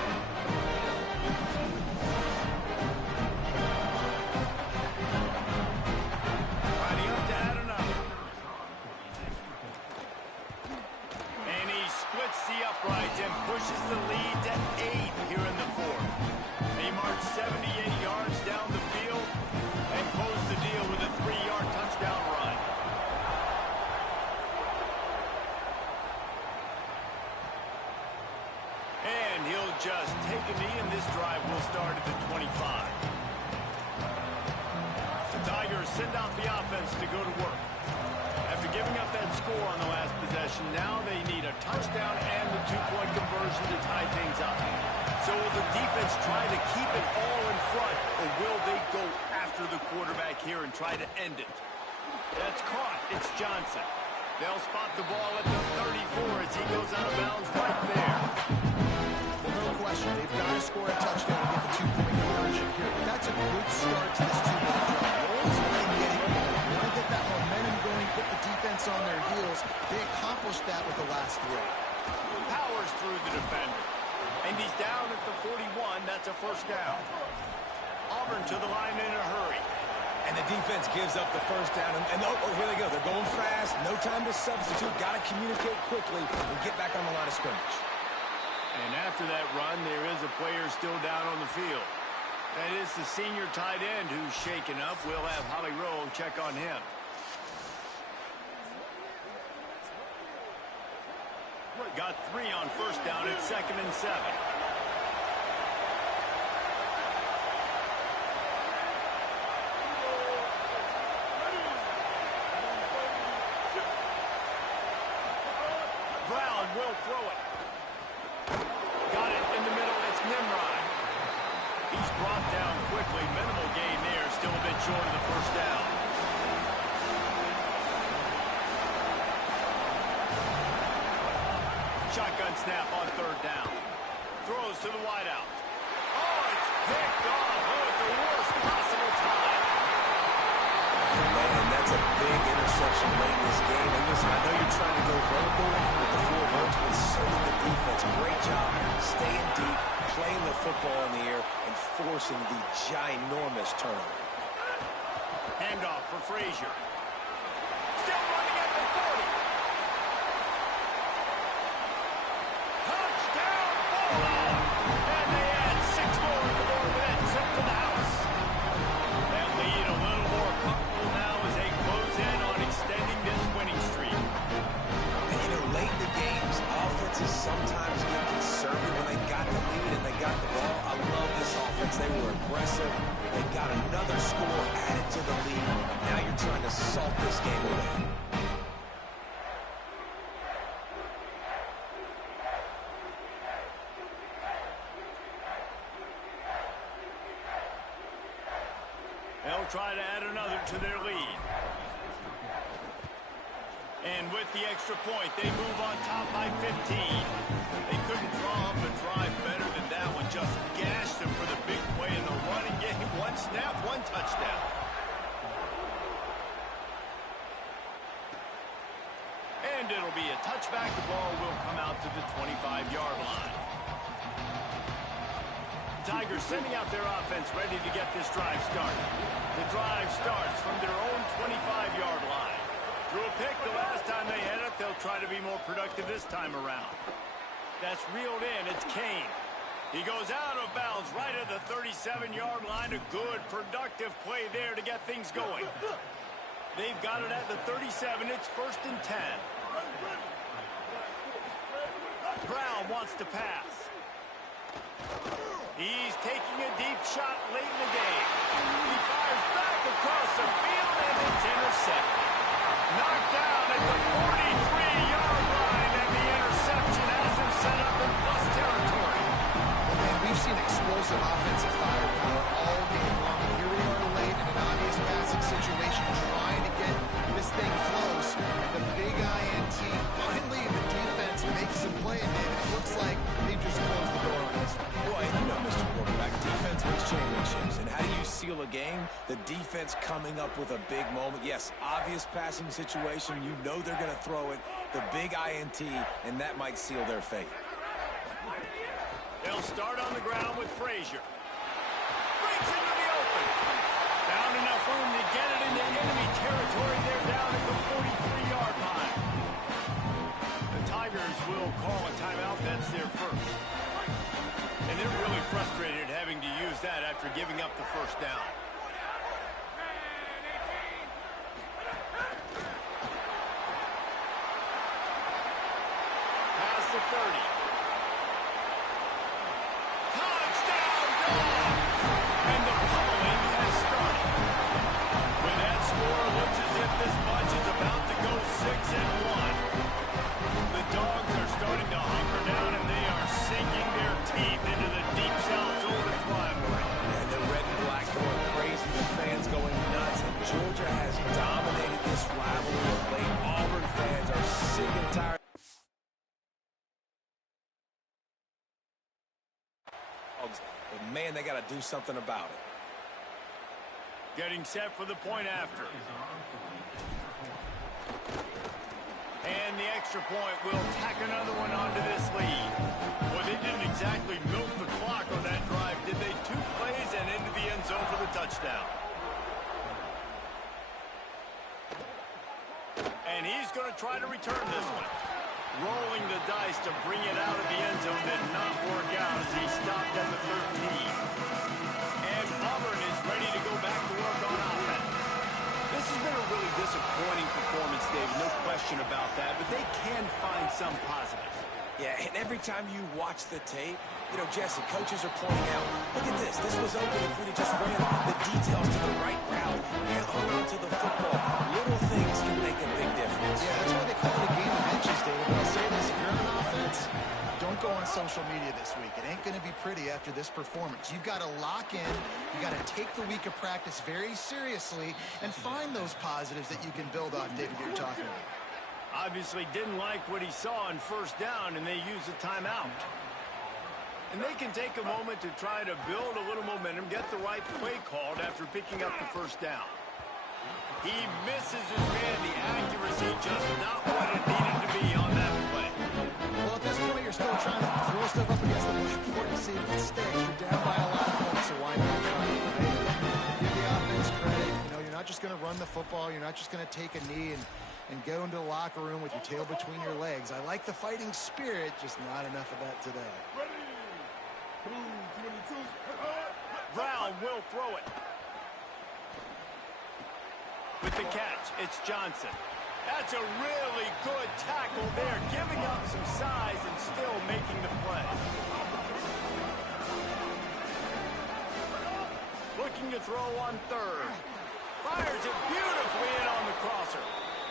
just take a knee, and this drive will start at the 25. The Tigers send out the offense to go to work. After giving up that score on the last possession, now they need a touchdown and the two-point conversion to tie things up. So will the defense try to keep it all in front, or will they go after the quarterback here and try to end it? That's caught. It's Johnson. They'll spot the ball at the 34 as he goes out of bounds right there. Well, no question. They've got to score a touchdown to get the two-point conversion here. But that's a good start to this two-minute drive. You always want to get it going. You want to get that momentum going, put the defense on their heels. They accomplished that with the last throw. Powers through the defender. And he's down at the 41. That's a first down. Auburn to the line in a hurry. And the defense gives up the first down. And oh, here they go. They're going fast. No time to substitute. Got to communicate quickly and get back on the line of scrimmage. And after that run, there is a player still down on the field. That is the senior tight end who's shaken up. We'll have Holly Rowe check on him. Got 3 on first down at 2nd and 7. Brown will throw it. Got it in the middle. It's Nimrod. He's brought down quickly. Minimal gain there. Still a bit short of the first down. Shotgun snap on 3rd down. Throws to the wideout. Oh, it's picked off. Oh, at the worst possible time. Man, that's a big interception late in this game. And listen, I know you're trying to go vertical with the 4 verts, but so did the defense. Great job staying deep, playing the football in the air, and forcing the ginormous turnover. Handoff for Frazier. Still running at the 40. Touchdown, Buffalo! And they add 6 more to the board with that trip to the house. That lead a little more comfortable now as they close in on extending this winning streak. And, you know, late in the games, offenses sometimes get conservative when they got the lead and they got the ball. I love this offense. They were aggressive. They got another score added to the lead. Now you're trying to salt this game away. They'll try to add another to their lead. And with the extra point, they move on top by 15. They couldn't draw up a drive better than that one. Just gashed them for the big play in the running game. 1 snap, 1 touchdown. And it'll be a touchback. The ball will come out to the 25-yard line. Tigers sending out their offense ready to get this drive started. The drive starts from their own 25-yard line. Threw a pick the last time they had it. They'll try to be more productive this time around. That's reeled in. It's Kane. He goes out of bounds right at the 37-yard line. A good, productive play there to get things going. They've got it at the 37. It's 1st and 10. Brown wants to pass. He's taking a deep shot late in the game. He fires back across the field, and it's intercepted. Knocked down at the 43-yard line, and the interception has him set up in plus territory. Well, man, we've seen explosive offensive firepower all game long. And here we are late in an obvious passing situation, trying to get this thing close. The big INT, finally the defense makes some play, and it looks like they just closed the door on this one. Boy, you know, Mr. Quarterback, defense wins championships. And how do you seal a game? The defense coming up with a big moment. Yes, obvious passing situation. You know they're going to throw it. The big INT, and that might seal their fate. They'll start on the ground with Frazier. Breaks into the open. Found enough room to get it into enemy territory. They're down at the 43-yard line. The Tigers will call a timeout. That's their first. And they're really frustrated having to use that after giving up the first down. Past the 30. 6-1. The Dogs are starting to hunker down, and they are sinking their teeth into the Deep South's oldest rivalry. And the red and black going crazy, the fans going nuts, and Georgia has dominated this rivalry of late. Auburn fans are sick and tired. But man, they got to do something about it. Getting set for the point after. And the extra point will tack another one onto this lead. Well, they didn't exactly milk the clock on that drive, did they? 2 plays and into the end zone for the touchdown. And he's going to try to return this one. Rolling the dice to bring it out of the end zone did not work out as he stopped at the 13. And Auburn is ready to go back to work on offense. This has been a really disappointing performance, David, no question about that, but they can find some positives. Yeah, and every time you watch the tape, you know, Jesse, coaches are pointing out, look at this. This was open if we'd have just ran the details to the right route and hung on to the football. Little things can make a big difference. Yeah, that's why they call it a game of inches, David. But I'll say this, if you're on offense, don't go on social media this week. It ain't going to be pretty after this performance. You've got to lock in. You've got to take the week of practice very seriously and find those positives that you can build on, David, you're talking about. Obviously didn't like what he saw on first down, and they used a timeout. And they can take a moment to try to build a little momentum, get the right play called after picking up the first down. He misses his man. The accuracy just not what it needed to be on that play. Well, at this point, you're still trying to throw stuff up against the blackboard to see if it sticks. You're down by a lot of points, so why not try to give the offense credit? You know, you're not just going to run the football. You're not just going to take a knee and go into the locker room with your tail between your legs. I like the fighting spirit, just not enough of that today. Brown will throw it. With the catch, it's Johnson. That's a really good tackle there, giving up some size and still making the play. Looking to throw on third. Fires it beautifully in on the crosser.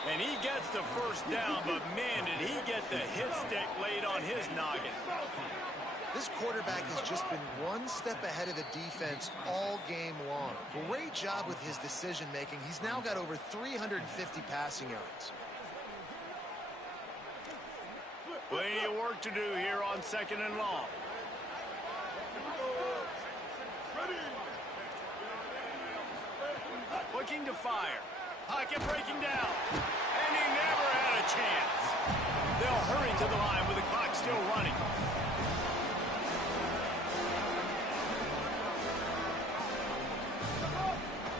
And he gets the first down, but man, did he get the hit stick laid on his noggin. This quarterback has just been one step ahead of the defense all game long. Great job with his decision-making. He's now got over 350 passing yards. Plenty of work to do here on 2nd and long. Looking to fire. Pocket breaking down. And he never had a chance. They'll hurry to the line with the clock still running.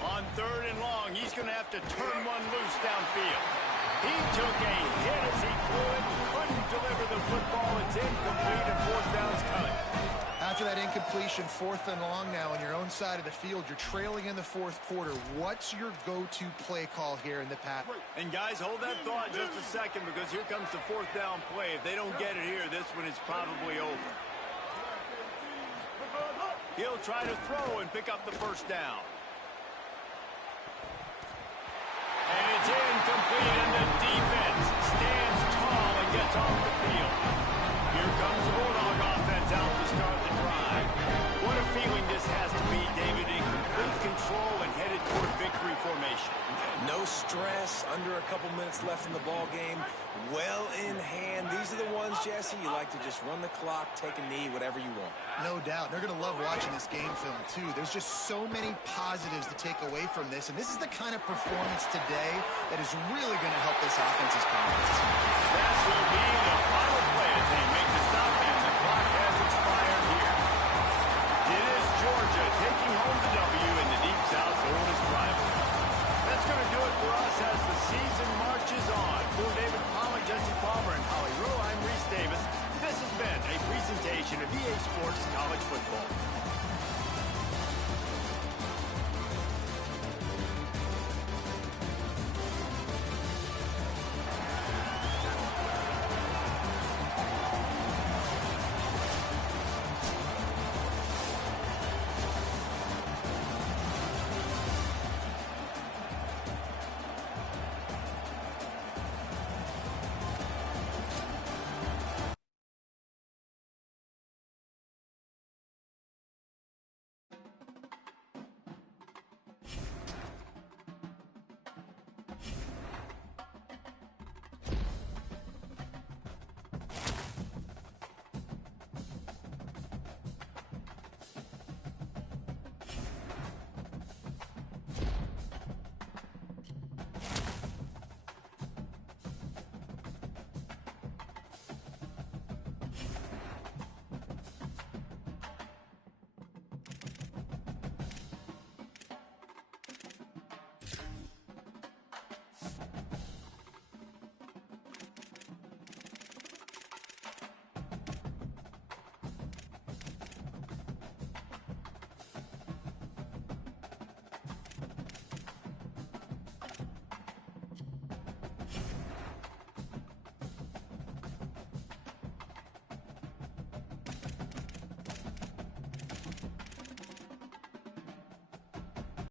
On 3rd and long, he's going to have to turn one loose downfield. He took a hit as he threw it, couldn't deliver the football. It's incomplete and 4th down's cut. After that incompletion, 4th and long now on your own side of the field, you're trailing in the 4th quarter. What's your go-to play call here in the pass? And guys, hold that thought just a second, because here comes the 4th down play. If they don't get it here, this one is probably over. He'll try to throw and pick up the first down. And it's incomplete, and the defense stands tall and gets off the field. Here comes the Bulldog offense out to start the drive. What a feeling this has to be, David, in complete control and headed toward victory formation. No stress, under a couple minutes left in the ball game. Well in hand. These are the ones, Jesse, you like to just run the clock, take a knee, whatever you want. No doubt. They're going to love watching this game film, too. There's just so many positives to take away from this, and this is the kind of performance today that is really going to help this offense's confidence. That will be the final play as they make the stop, and the clock has expired here. It is Georgia taking home the W in the Deep South's oldest rivalry. That's going to do it for us as the season marches on. For David Palmer, Jesse Palmer, and Holly Rowe, I'm Reese Davis. This has been a presentation of EA Sports College Football.